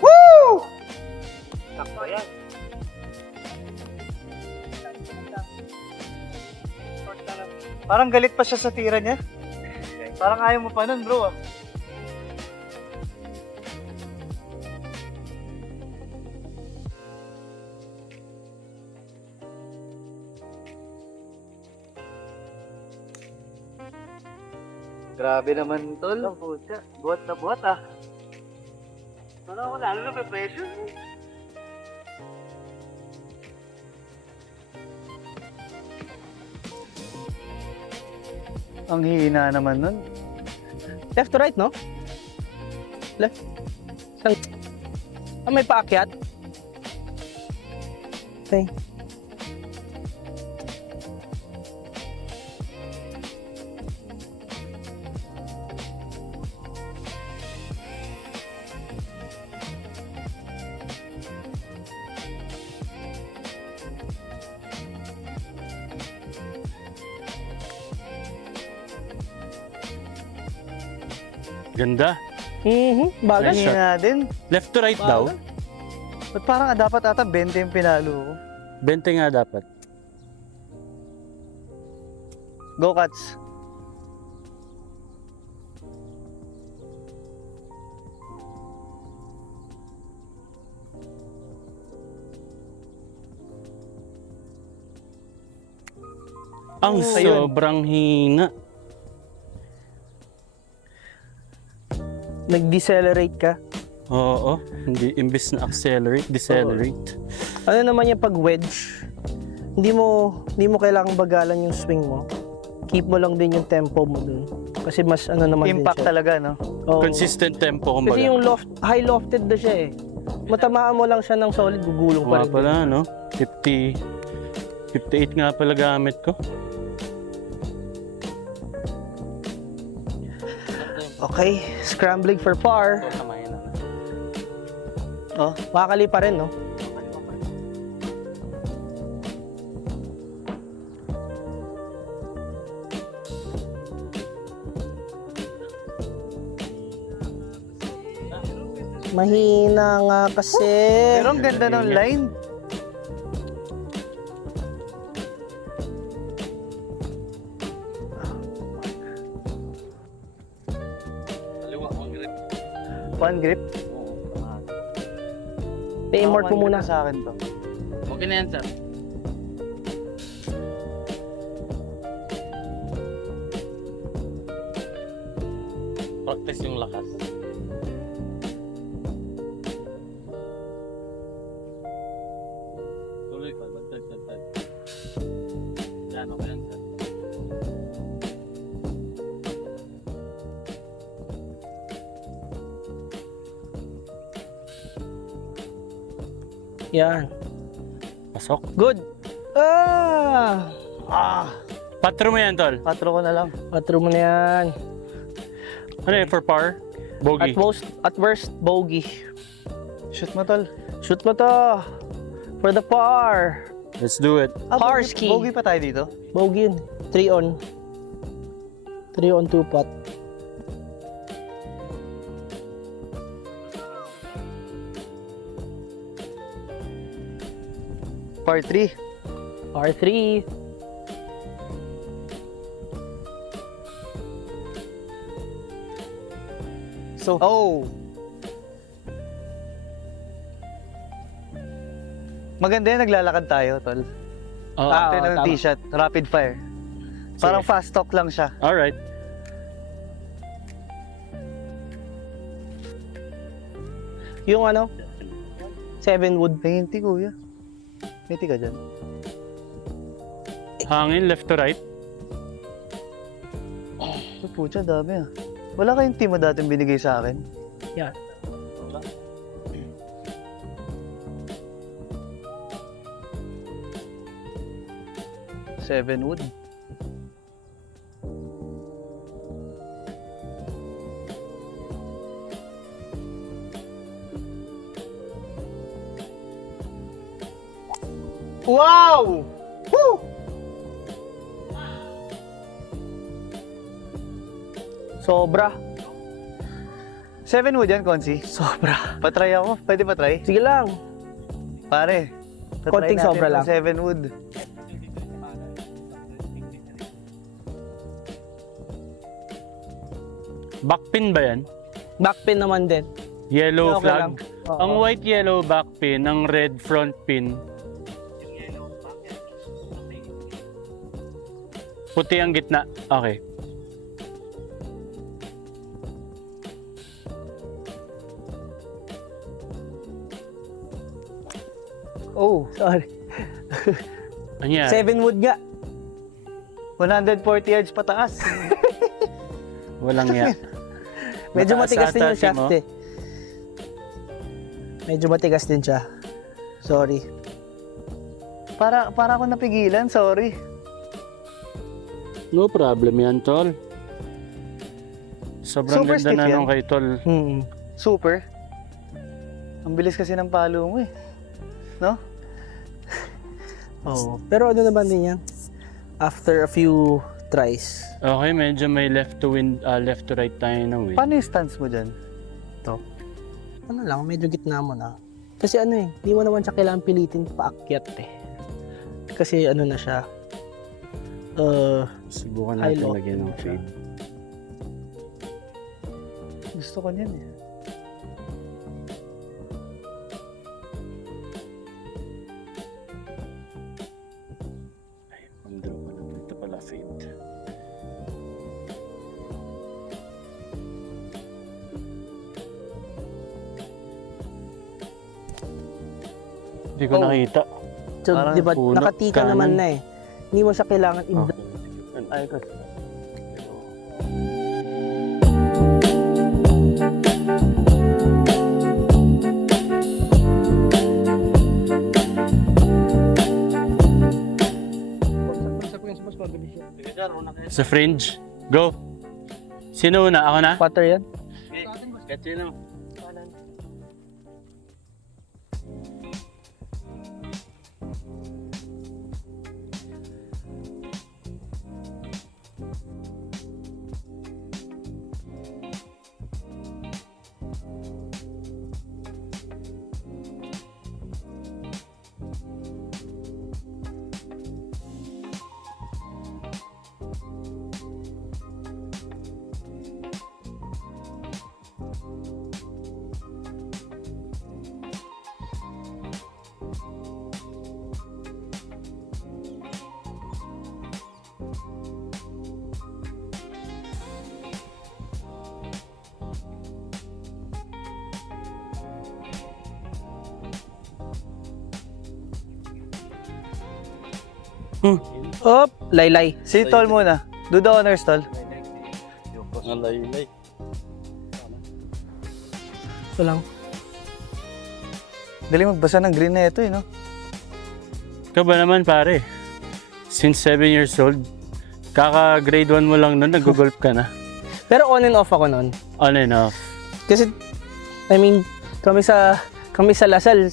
Woo! Sakto yan. Parang galit pa siya sa tira niya. Parang ayaw mo pa nun, bro. Grabe naman, tol. Buhat na buhat, ah. Ano ako lalo na pe-pressure? Ang hina naman nun. Left to right, no? Left. May paakyat. Okay. Ganda. Bagay. Nice. Hina din. Left to right daw. Ba't parang dapat ata 20 yung pinalo ko? 20 nga dapat. Go, Cats. Ang Ayun. sobrang hina. Nag-decelerate ka. Oo. Hindi, imbis na accelerate, decelerate. Ano naman yung pag wedge? Hindi mo kailangang bagalan yung swing mo. Keep mo lang din yung tempo mo dun. Kasi mas ano naman Impact din siya. talaga, no? Oo. Consistent tempo, kumbaga. Kasi yung high lofted na siya eh. Matamaan mo lang siya ng solid, gugulong pa Nga rin. pala, no? 58 nga pala gamit ko. Okay, scrambling for par. Oh, makakali pa rin, no? Mahina nga kasi. Pero ang ganda ng line. One grip. Pa-import mo muna. Sa akin to. Okay na yan, sir. Practice yung lakas. Tuloy pa, bantag. Yan, okay yan, sir. Yan. Pasok. Good. Ah! Patro mo yan, tol. 4 ko na lang. Patro mo na yan. Ano yun, for par? Bogey. At worst, bogey. Shoot mo, tol. Shoot mo to. For the par. Let's do it. Harski. Bogey pa tayo dito. Bogey yun. 3 on. 3 on 2 pot. Par 3. Par 3. So, oh. Maganda yan, naglalakad tayo, tol. Oh, After ng tama. T-shot, rapid fire. Parang fast talk lang siya. alright. Yung ano? 7 wood. 20, kuya. 20 ka dyan. Hangin, left to right. Oh, pucha, dami ah. Wala kayong team mo dating binigay sa akin? Yan. Seven wood. Wow! Woo! Sobra. 7 wood yan, Konsi. Sobra. Patry ako. Pwede patry? Sige lang. Pare. Konting sobra lang. 7 wood. Backpin ba yan? Backpin naman din. Yellow Okay flag. lang. Oo. Ang white yellow backpin, ang red front pin. Puti ang gitna. Okay. Oh, sorry. Ano yan? 7 wood nga. 140 yards pataas. Walang ya. Medyo Mataas matigas din ata, yung shaft Timo. eh. Medyo matigas din siya. Sorry. Para ako napigilan, sorry. No problem yan, tol. Sobrang Super ganda stiff na yan. nung kay tol. Super. Ang bilis kasi ng palo mo eh. No? Oo. Pero ano naman din yan? After a few tries. Okay, medyo may left to right tayo ng wind. Paano yung stance mo dyan? Ano lang, medyo gitna mo na. Kasi ano eh, di mo naman siya kailangan pilitin paakyat eh. Kasi ano na siya. Subukan high natin low. lagyan ng fade. Gusto ko niyan eh. Pang-draw ko lang. Ito pala fade. Hindi ko Oh. nakita. So, Parang di ba, puno, nakatika kanan. naman na eh. Hindi mo siya kailangan Oh. Ay, ko. Sa po yung mas mabilis yan. Sa fringe. Go. Sino una? Ako na? Putter yan. Kasi na. Op, laylay. Si Tol muna. Do the honors, Tol. Ito lang. Dali magbasa ng green na ito eh, no? Ikaw ba naman pare? Since 7 years old, kaka grade 1 mo lang nun, nag-golf ka na. Pero on and off ako nun. On and off. Kasi, I mean, kami sa Lasal,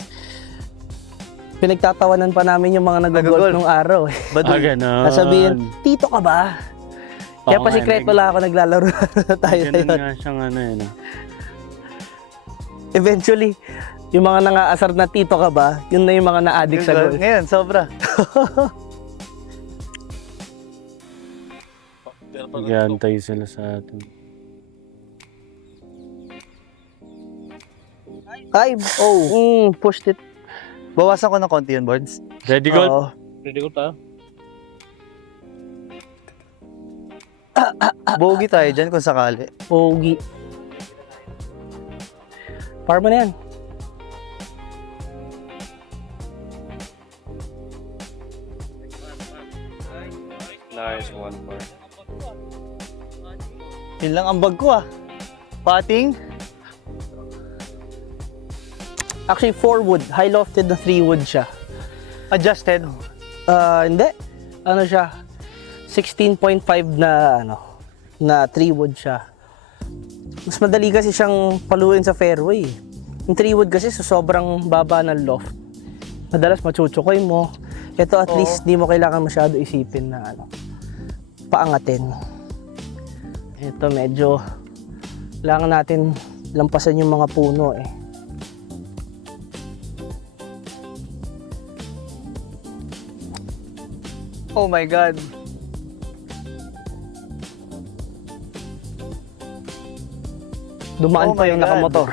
pinagtatawanan pa namin yung mga nag-golf Nag-golf. nung araw. eh. Ganon. Sasabihin, tito ka ba? Kaya Oo pa nga, sikreto lang ako naglalaro tayo Ganun ngayon. nga siyang ano yun. Eventually, yung mga nangaasar na tito ka ba, yun na yung mga na-addict sa golf. Ngayon, sobra. Nag-aantay sila sa atin. Ay, pushed it. Bawasan ko ng konti yun, Boards. Ready, golf? Oo. Ready golf tayo? Bogey tayo dyan kung sakali. Pogi. Par mo na yan. Nice one par. Yun lang ang bag ko ah. Putting. Actually, 4 wood. High lofted na 3 wood siya. Adjusted. Hindi. Ano siya? 16.5 na na 3 wood siya. Mas madali kasi siyang paluin sa fairway. Yung 3 wood kasi sa sobrang baba ng loft. Madalas machuchukoy mo. Ito at Oo. least di mo kailangan masyado isipin na paangatin. Ito medyo kailangan natin lampasan yung mga puno eh. Oh my God. Dumaan Oh pa my yung God. nakamotor.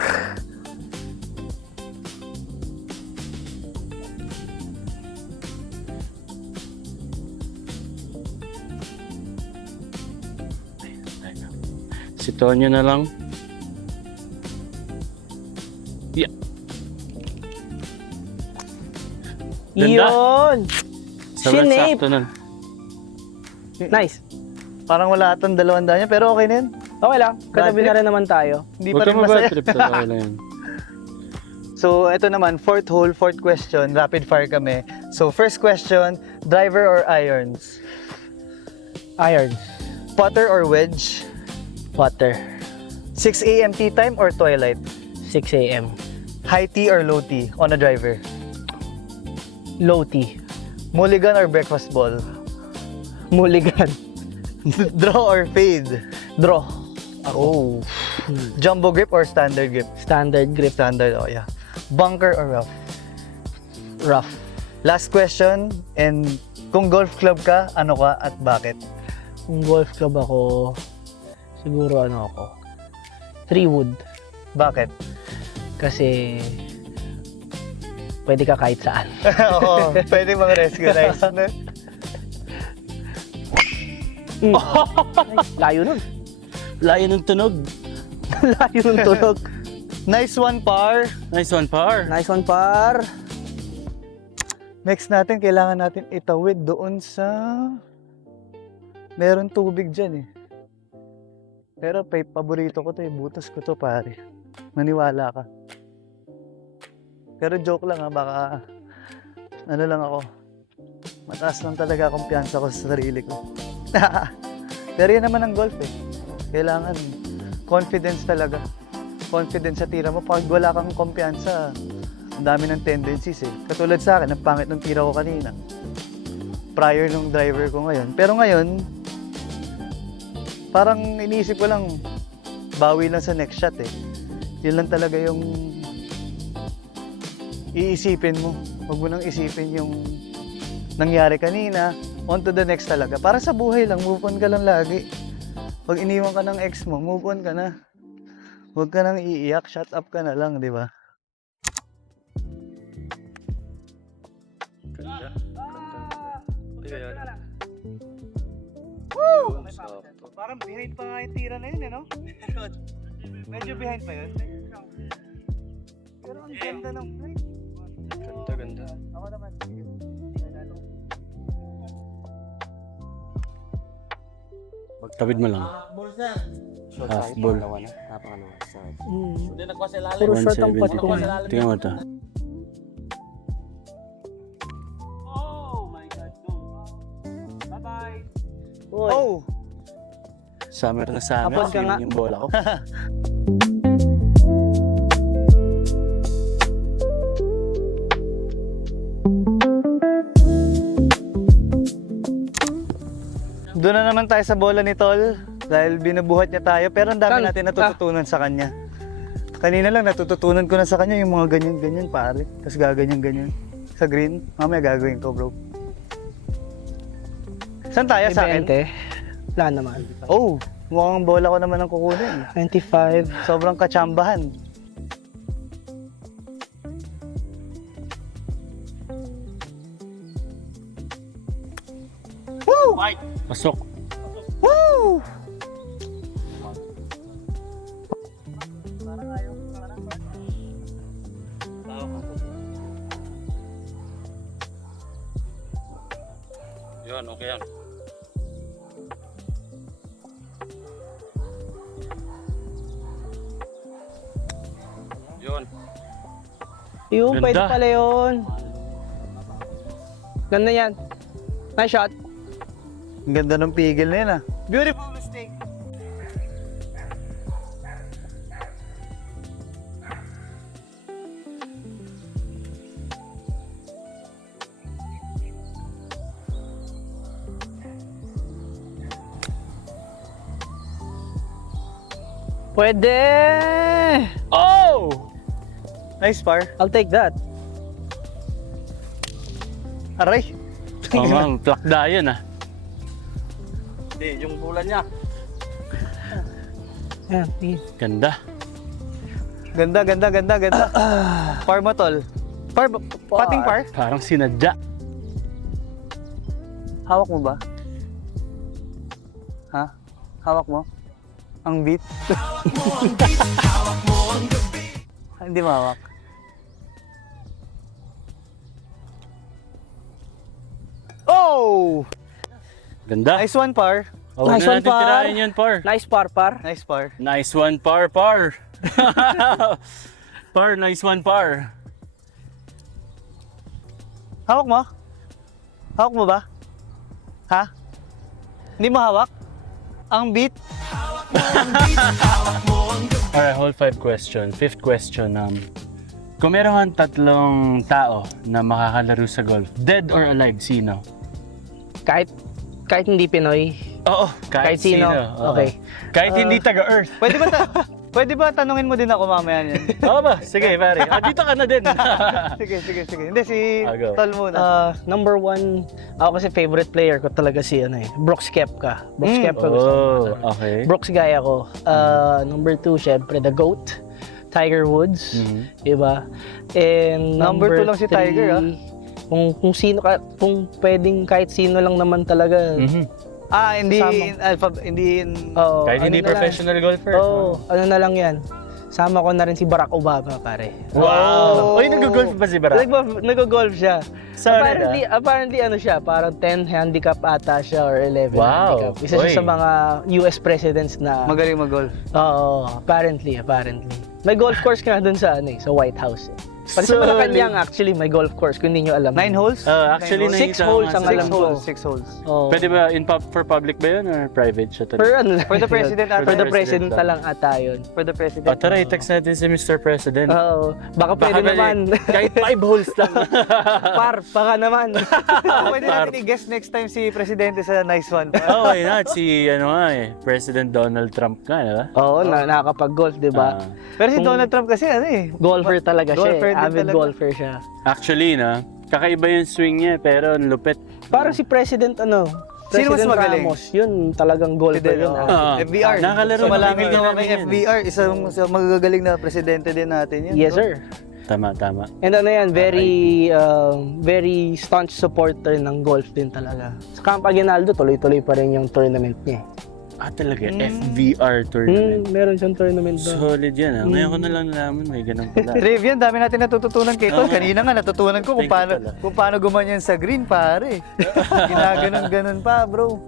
Si Tonyo na lang. Yeah. Ganda. Yun! Sobrang Sinape. sakto nun. Nice. Parang wala atang 200 niya, pero okay na yun. Okay lang. Katabi Bad na rin naman tayo. Hindi pa rin masaya. So, ito naman, fourth hole, fourth question, rapid fire kami. So, first question, driver or irons? Iron. Putter or wedge? Water. 6 a.m. tea time or twilight? 6 a.m. High tea or low tea on a driver? Low tea. Mulligan or breakfast ball? Mulligan. Draw or fade? Draw. Oh. Jumbo grip or standard grip? Standard grip. Standard, oh yeah. Bunker or rough? Rough. Last question, and kung golf club ka, ano ka at bakit? Kung golf club ako, siguro ano ako, 3 wood. Bakit? Kasi pwede ka kahit saan. Oo, pwede mga rescue nice. Layo nun. Layo ng tunog. Layo ng tunog. Nice one, par. Nice one, par. Nice one, par. Next natin, kailangan natin itawid doon sa... Meron tubig dyan eh. Pero paborito ko to eh. Butas ko to, pare. Maniwala ka. Pero joke lang ha, baka... Ano lang ako. Mataas lang talaga kumpiyansa ko sa sarili ko. Pero yan naman ang golf eh. Kailangan confidence talaga. Confidence sa tira mo. Pag wala kang kumpiyansa, ang dami ng tendencies eh. Katulad sa akin, ang pangit ng tira ko kanina. Prior nung driver ko ngayon. Pero ngayon, parang iniisip ko lang, bawi lang sa next shot eh. Yun lang talaga yung iisipin mo. Huwag mo nang isipin yung nangyari kanina. On to the next talaga. Para sa buhay lang, move on ka lang lagi. Pag iniwan ka ng ex mo, move on ka na. Huwag ka nang iiyak, shut up ka na lang, di ba? Woo! Parang behind pa nga yung tira na yun, no? Medyo behind pa yun. Pero ang ganda ng play. Ganda. Ako naman. Tabid mo lang. Half ball. Puro short ang putt ko. 170. Tingnan mo ito. Uy. Oh! Summer na summer. Hapon ka nga. Yung bola ko. Doon na naman tayo sa bola ni Tol dahil binubuhat niya tayo pero ang dami Saan? natin natututunan sa kanya. Kanina lang natututunan ko na sa kanya yung mga ganyan-ganyan pare. Tapos gaganyan-ganyan. Sa green, mamaya gagawin ko bro. Saan tayo sa akin? 20. Wala naman. Oh, mukhang bola ko naman ang kukunin. 25. Sobrang katsambahan. Pasok. Woo! Yun, okay yan. Yun. Yung Ganda. pwede pala yun. Ganda yan. Nice shot. Ang ganda ng pigil na yun ah. Beautiful mistake. Pwede! Oh! Nice par. I'll take that. Aray. Oh, ma'am, plakda yun ah. Hindi, yung bulan niya. Yan, sige. Ganda. Ganda, ganda, ganda, ganda. Par mo, Tol. Par, pating par? Parang sinadya. Hawak mo ba? Ha? Hawak mo? Ang beat? Hindi mahawak. Oh! Ganda. Nice one, par. Oh, Nice na one, natin par. tirahin yun, par. Nice par. Nice par. Nice one, par. Par, nice one, par. Hawak mo? Hawak mo ba? Ha? Hindi mo hawak? Ang beat? Alright, whole 5 question. 5th question, kung meron kang 3 tao na makakalaro sa golf, dead or alive, sino? Kahit hindi Pinoy, Oo, kahit sino. Oo. Okay. Kahit hindi taga-Earth. Pwede ba tanungin mo din ako mamaya niyan? Oo ba? Sige, pare. Dito ka na din. Sige. Hindi, si Go. Tol muna. Number 1, ako kasi favorite player ko talaga si Brooks Koepka. Brooks Koepka gusto ko. Oh, okay. Brooks guy ako. Number 2, syempre, the GOAT, Tiger Woods. Diba? And Number 2 lang si 3, Tiger, ah. Kung sino ka, kung pwedeng kahit sino lang naman talaga. Hindi Kasama. Kahit Oo, ano hindi na lang. professional golfer. Oo, ano na lang yan. Sama ko na rin si Barack Obama, pare. Wow! Uy, nag-golf ba si Barack? Nag-golf siya. Sorry, Apparently ano siya, parang 10 handicap ata siya or 11 Wow. handicap. Isa siya Uy. sa mga US presidents na magaling mag-golf. Oo, apparently. May golf course nga dun sa sa White House. Pati sa Malacanang actually may golf course kung hindi nyo alam. 9 holes? Actually, 6 nakita ko holes nga ang sa- alam ko. 6 holes. Oo. Pwede ba for public ba yun or private siya For talaga? ano lang For the yun. president ata. For the For the president president lang ata yun. For the president. Tara, i-text natin si Mr. President. Oo. Baka pwede Baka naman. Kahit 5 holes lang. Baka naman. Pwede natin i-guess next time si presidente sa nice one. Oh, why not? Si, President Donald Trump ka, di ba? Oo, nakakapag-golf, di ba? Pero si Kung- Donald Trump kasi Golfer talaga siya. Golfer din Avid talaga. golfer siya. Actually, kakaiba yung swing niya, pero ang lupit. Parang si President Sino mas President magaling? Ramos, yun talagang golfer Fidel, yun. FBR. Nakalaro So na malapit kami naman namin kay yan. FBR. Isang magagaling na presidente din natin yan. Yes, bro. sir. Tama. And very staunch supporter ng golf din talaga. Sa Camp Aguinaldo, tuloy-tuloy pa rin yung tournament niya. Talaga, FVR tournament. Meron siyang tournament doon. Solid yan, Ngayon ko na lang nalaman, may ganun pala. Trivia, dami natin natututunan kay Tol. Oo. Kanina nga natutunan ko Thank you pala. kung paano gumanyan sa green, pare. Ginaganon-ganon pa, bro.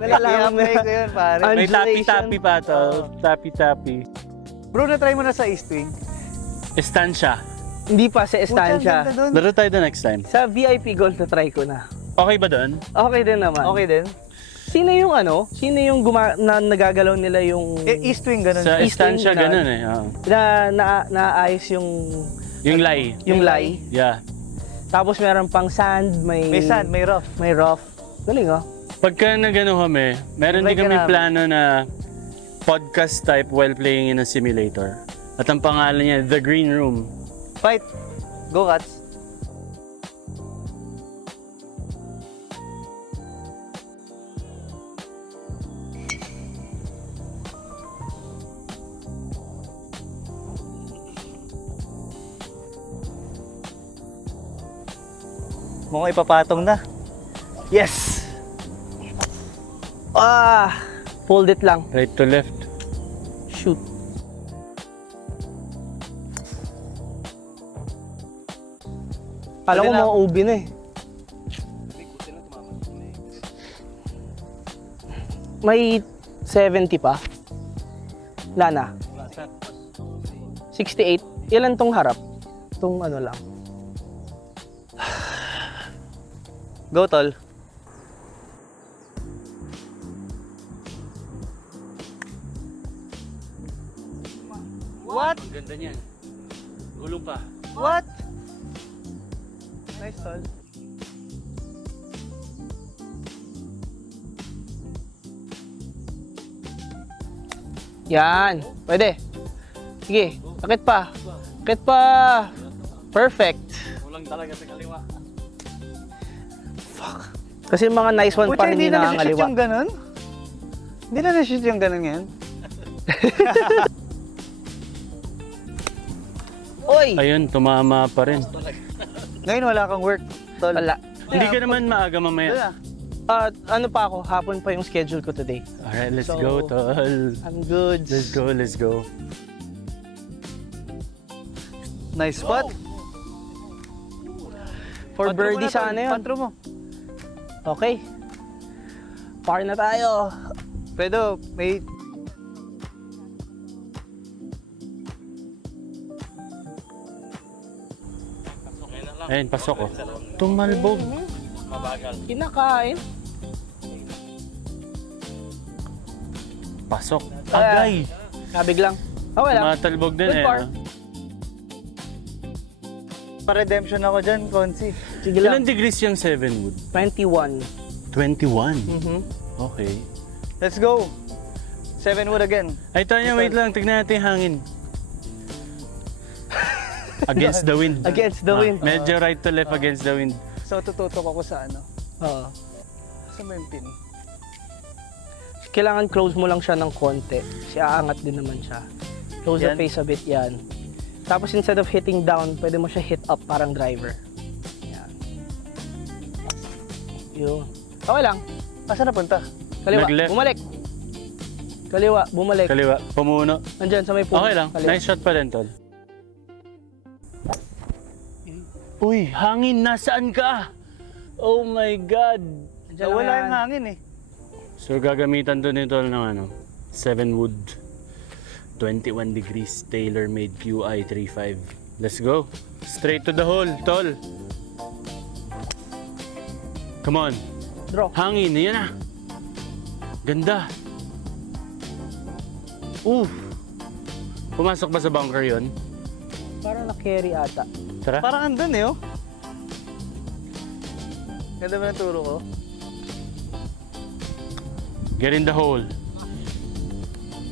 Nalalaman mo I-apply ko yun, pare. Ang- May Undulation. tapi-tapi pa to. Tapi-tapi. Bro, na-try mo na sa East Wing? Estancia. Hindi pa sa Estancia. Puta, ang ganda dun. Laro tayo the next time. Sa VIP golf na try ko na. Okay ba doon? Okay din naman. Okay din? Sino yung na nagagalaw nila yung East Wing, ganun. Sa East Estancia, Wing na- ganun oo. naayos Yung lie. lay. Yeah. Tapos meron pang sand, may May sand, may rough. may rough. Galing Pagka nagano kami, meron din Invite ka kami namin. plano na podcast type while playing in a simulator. At ang pangalan niya, The Green Room. Fight. Go, Cats. Mukhang ipapatong na. Yes! Pulled it lang. Right to left. Shoot. Kala ko Pwede na. mga ubi na eh. May 70 pa. Wala na. 68. Ilan tong harap? Tong ano lang. Go, Tol. What? Ang ganda niyan. Gulong pa. What? Nice, tol. Yan. Pwede. Sige. Akit pa. Akit pa. Perfect. Kulang talaga sa kaliwa. Kasi yung mga nice one Pucha, pa rin hindi hindi na na-shoot nakakaliwa. yung ganun? Hindi na na-shoot yung ganun yan? Oy! Ayun, tumama pa rin. Ngayon wala kang work, Tol. Wala. Hindi ka naman maaga mamaya. Wala. Ano pa ako? Hapon pa yung schedule ko today. Alright, let's So, go, tol. I'm good. Let's go. Nice spot. For birdie sana yun. Pantro mo. Okay. Par na tayo. Pero may Ayun, pasok oh. Tumalbog. Kinakain. Pasok. Agay. Kabig lang. Okay lang. Tumatalbog din Good eh. par. no? pa-redemption ako dyan, Consi. Sige Ilan lang. degrees yung 7 wood? 21. 21. Mhm. Okay. Let's go. 7 wood again. Ay, Tanya, wait lang. Tignan natin yung hangin. Against the wind. Against the wind. Medyo right to left against the wind. So, tututok ako sa ano. Oo. Sa may pin. Kailangan close mo lang siya ng konti. Kasi aangat din naman siya. Close the Yan. face a bit yan. Tapos instead of hitting down, pwede mo siya hit up parang driver. Yan. Yun. Okay lang. Asa na punta? Kaliwa. Nag-left. Bumalik. Kaliwa. Bumalik. Kaliwa. Pumuno. Nandyan sa may puno. Okay lang. Kaliwa. Nice shot pa rin, Tol. Uy, hangin. Nasaan ka? Oh my God. Nandyan lang Wala yan. yung hangin eh. So, gagamitan to ni Tol ng ano, 7 wood. 21 degrees tailor-made QI 35. Let's go. Straight to the hole, Tol. Come on. Draw. Hangin, yan na. Ganda. Pumasok ba sa bunker yon? Parang na-carry ata. Tara. Parang andun eh, oh. Ganda ba ng turo ko? Get in the hole.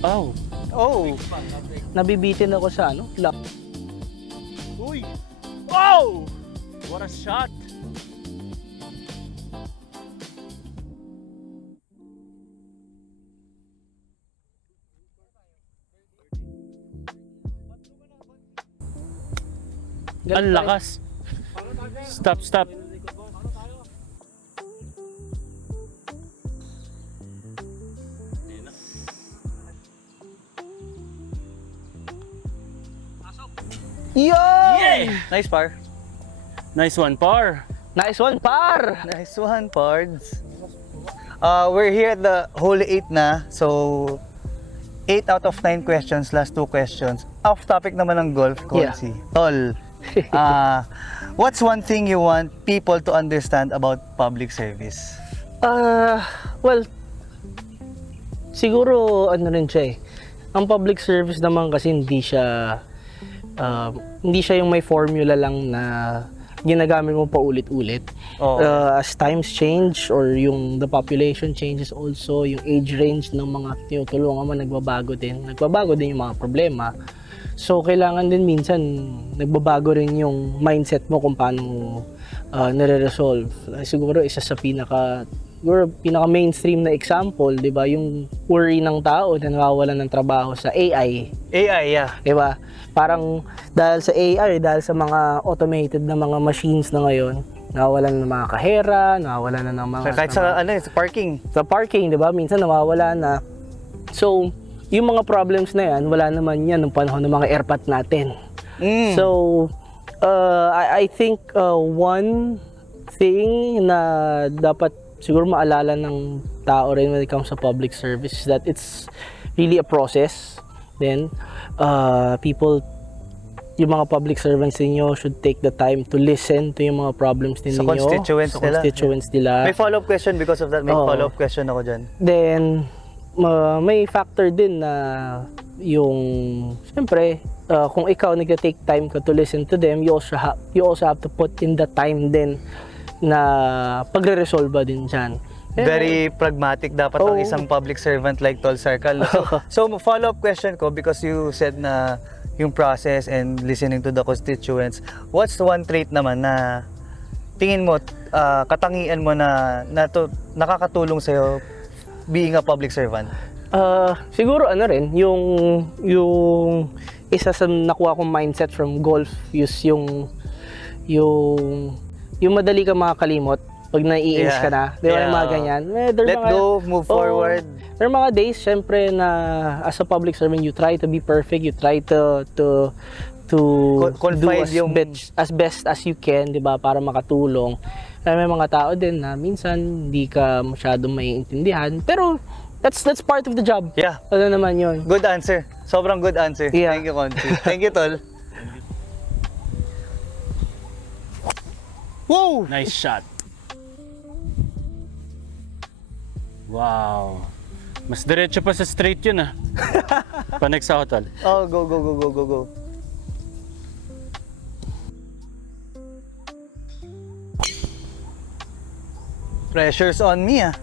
Oh. Oh! Nabibitin ako sa ano? Lock. Uy. Oh! What a shot. Ang lakas. Stop, stop. Yo! Yeah! Nice par. Nice one, par. Nice one, par! Nice one, Pards. We're here at the hole 8 na. So, 8 out of 9 questions, last 2 questions. Off topic naman ng golf, Consi. Tol, what's one thing you want people to understand about public service? Well, siguro ano rin siya eh. Ang public service naman kasi hindi siya yung may formula lang na ginagamit mo pa ulit-ulit. Oo. As times change or yung the population changes also, yung age range ng mga tinutulungan mo nagbabago din. Nagbabago din yung mga problema. So, kailangan din minsan nagbabago rin yung mindset mo kung paano nare-resolve. Siguro isa sa pinaka mainstream na example, 'di ba, yung worry ng tao na nawawalan ng trabaho sa AI. AI, yeah. 'Di ba? Parang dahil sa AI, dahil sa mga automated na mga machines na ngayon, nawawalan ng mga kahera, nawawalan na ng mga Kahit sa, sa parking. sa parking, 'di ba? Minsan nawawala na. So, yung mga problems na 'yan, wala naman 'yan nung panahon ng mga airpat natin. Mm. So, I think one thing na dapat siguro maalala ng tao rin when it comes to public service is that it's really a process. Then, yung mga public servants ninyo should take the time to listen to yung mga problems din Sa ninyo. constituents sa nila. constituents nila. May follow-up question because of that. May Oo. follow-up question ako dyan. Then, may factor din na yung, siyempre, kung ikaw nag-take time ka to listen to them, you also have to put in the time din na pagre-resolve din dyan. Very pragmatic dapat ang Oo. isang public servant like Tol Sarkal. So follow-up question ko because you said na yung process and listening to the constituents. What's the one trait naman na tingin mo, katangian mo na nakakatulong sa'yo being a public servant? Siguro ano rin, yung isa sa nakuha kong mindset from golf is yung madali ka makakalimot pag naiinis Yeah. ka na. Di ba yung mga Yeah. ganyan? Let go, move forward. There are mga days, syempre, na as a public servant, you try to be perfect, you try to do Confide as, yung- as best as you can, di ba, para makatulong. May mga tao din na minsan hindi ka masyadong maiintindihan. Pero that's part of the job. Yeah. Ano naman yun? Good answer. Sobrang good answer. Yeah. Thank you, Consi. Thank you, Tol. Whoa! Nice shot. Wow. Mas diretso pa sa straight yun ah. Pa-next ako, tol. Oh, go. Pressure's on me, ah.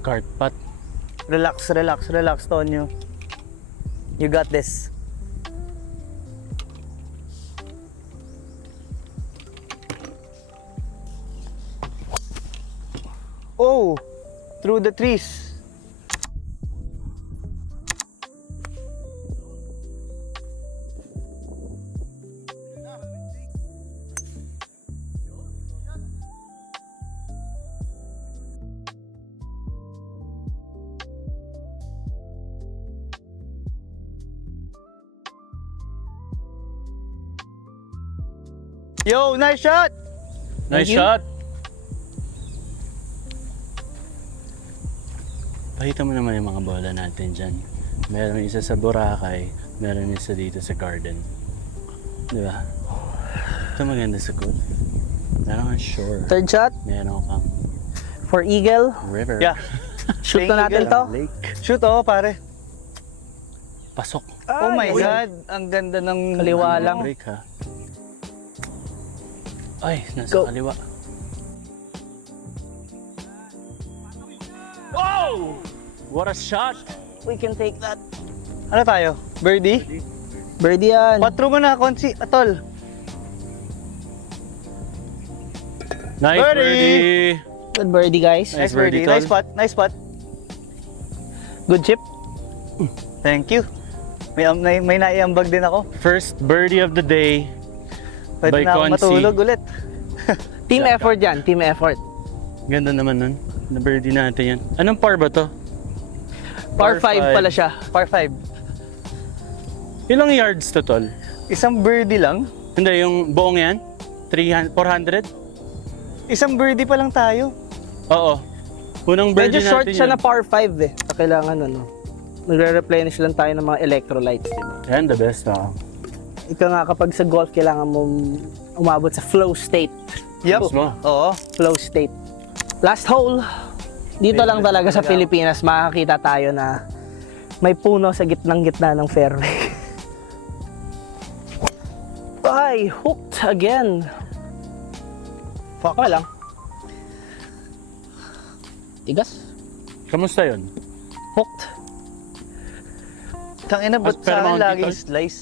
Cart putt. Relax, Tonyo. You got this. Oh, through the trees. Yo, nice shot! Nice you. shot. Pakita mo naman yung mga bola natin dyan. Meron isa sa Boracay, meron isa dito sa Garden. Di ba? Ito maganda sa cool. Meron kang shore. Third shot Meron kang for Eagle. river. Yeah. Shoot Thank na natin you, to. Lake. Shoot, oh, pare. Pasok. Oh my Ay, God, ang ganda ng... Kaliwa ano, lang. Break ha. Ay, nasa Go. kaliwa. Wow! What a shot! We can take that. Ano tayo? Birdie? Birdie yan. Patro mo na, Konsi. Atol. Nice Birdie! birdie! Good birdie, guys. Nice birdie, Tol. Nice spot. Good chip. Thank you. May naiambag din ako. First birdie of the day. Pwede By na ako Consi. matulog ulit. Team effort yan. Team effort. Ganda naman nun. Na birdie natin yan. Anong par ba to? Par 5 5. pala siya. Par 5. Ilang yards to, tol? Isang birdie lang. Hindi, yung buong yan? 300, 400? Isang birdie pa lang tayo. Oo. Unang birdie Medyo short natin siya yan. na par 5 eh. Kailangan ano. Nagre-replenish lang tayo ng mga electrolytes. Diba? Yan, the best ah. Ika nga kapag sa golf, kailangan mo umabot sa flow state. Yup. Mo. Oo. Flow state. Last hole. Dito lang talaga sa Pilipinas makakita tayo na may puno sa gitnang-gitna ng fairway. Ay, hooked again. Fuck. Okay lang. Tigas. Kamusta yun? Hooked. Tangina, ba't Pero sa akin Mountain laging Tol? slice?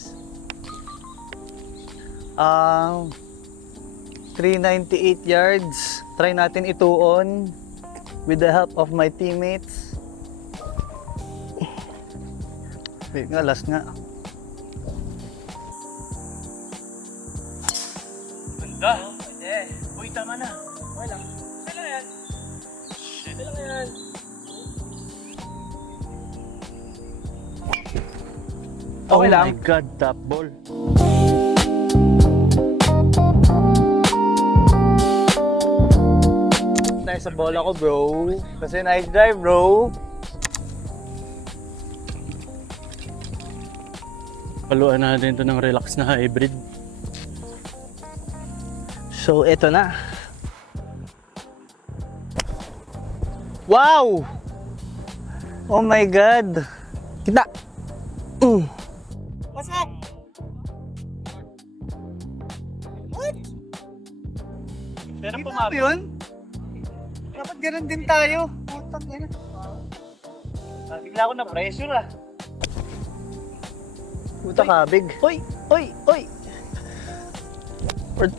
398 yards. Try natin ituon with the help of my teammates. Wait nga, last nga. Ganda. Uy, tama na. Okay lang. Okay lang. Oh my God, top ball. Nice sa bola ko, bro. Kasi nice drive, bro. Paluan natin ito ng relax na hybrid. So, eto na. Wow! Oh my God! Kita. Pasok! What? Pero Kita mo yun? Dapat ganun din tayo. Putang ina. Bigla ako na pressure ah. Puta kabig. Oy! Oy! Oy! Or-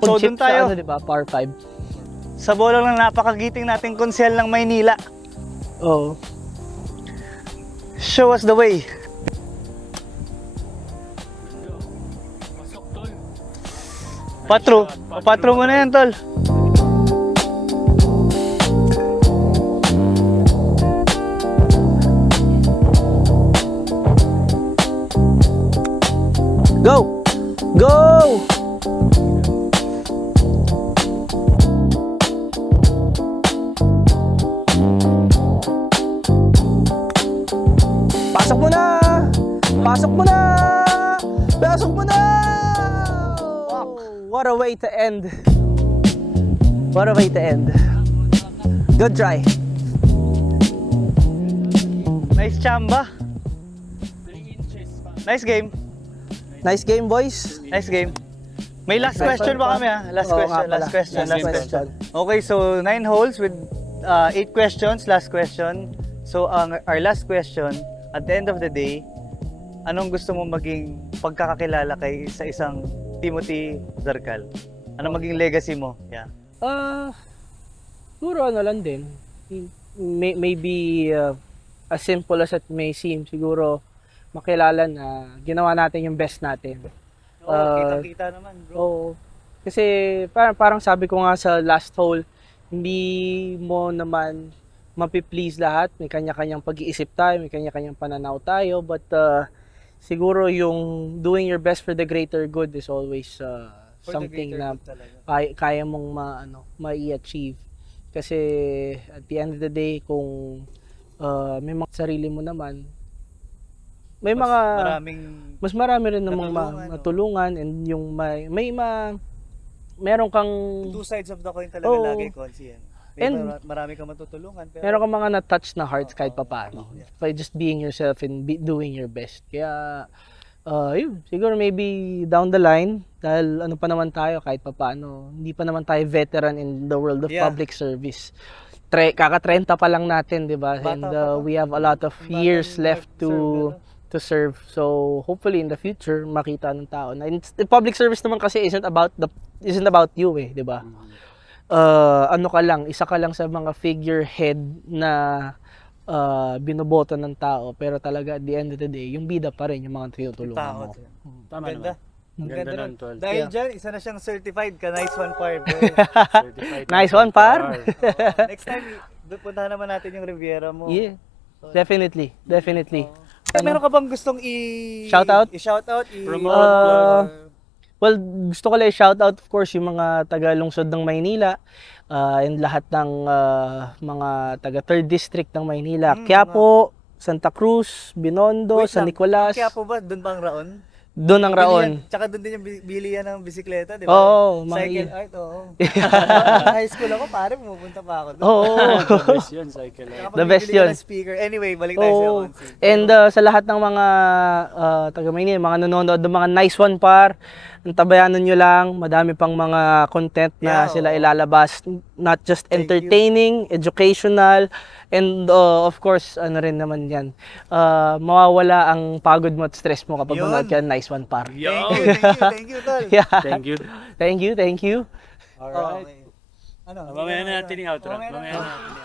So, chip dun tayo. Sa, ano, diba? Par 5. Sa bola lang napakagiting nating konsel ng Maynila. Oo. Show us the way. Patro mo na yan, tol. Go! Go! Pasok mo na! Pasok mo na! Pasok mo na! What a way to end. What a way to end. Good try. Nice chamba. Nice game. Nice game, boys. Nice game. May last question pa kami Last Oo question, nga pala. last question, Last last question. question. Okay, so 9 holes with 8 questions, last question. So our last question, at the end of the day, anong gusto mo maging pagkakakilala kay sa isang Timothy Zarcal? Anong maging legacy mo? Yeah. Siguro ano lang din. Maybe as simple as it may seem, siguro makilala na ginawa natin yung best natin. Kitang-kita naman, bro. Oo. Kasi parang sabi ko nga sa last hole, hindi mo naman mapiplease lahat. May kanya-kanyang pag-iisip tayo, may kanya-kanyang pananaw tayo. But siguro yung doing your best for the greater good is always something na kaya mong ma-achieve. Kasi at the end of the day, kung may mga sarili mo naman, may mas marami rin namang matulungan and yung meron kang Two sides of the coin talaga Oo. lagi, Consi. And marami kang matutulungan. Pero meron kang mga na-touch na hearts kahit papaano. By just being yourself and doing your best. Kaya, yun, siguro maybe down the line, dahil ano pa naman tayo kahit papaano, hindi pa naman tayo veteran in the world of Yeah. public service. Kaka-30 pa lang natin, di ba? Bata And pa to. we have a lot of years left serve, to serve. So hopefully in the future makita ng tao na the public service naman kasi isn't about you di ba? Ano ka lang, isa ka lang sa mga figurehead na binoboto ng tao, pero talaga at the end of the day, yung bida pa rin yung mga tinutulungan tao. mo. Tama Ganda. naman. Ganda nun, tol. Dahil dyan, isa na siyang certified ka. Nice one, par, bro. Certified Nice na one, par. Next time, puntahan naman natin yung Riviera mo. Yeah, definitely. Meron ka bang gustong Shoutout? I-shoutout? Promote. Well, gusto ko lang i-shoutout of course yung mga taga-lungsod ng Maynila and lahat ng mga taga 3rd District ng Maynila. Quiapo, Santa Cruz, Binondo, San Nicolas. Kaya po ba, doon bang Raon? Doon ang Raon. Tsaka doon din yung bilihan ng bisikleta, di ba? Oo, Cycle art, oo. High school ako, pare, pumupunta pa ako doon. Oo. The best yun, cycle. Tsaka The best pabibili ka yun. ng speaker. Anyway, balik tayo sa Oo. Consi. And sa lahat ng mga taga Maynila, mga nanonood ng mga nice one par, tabayanan nyo lang, madami pang mga content na Yeah, sila oo. ilalabas, not just Thank you. entertaining, educational, and of course, ano rin naman yan, mawawala ang pagod mo at stress mo kapag Yun. manood ka ng nice one par. Thank you, tol. Yeah. Thank you. Thank you. Alright. Ano? Mamaya na natin yung outro. Mamaya na. Mamaya na.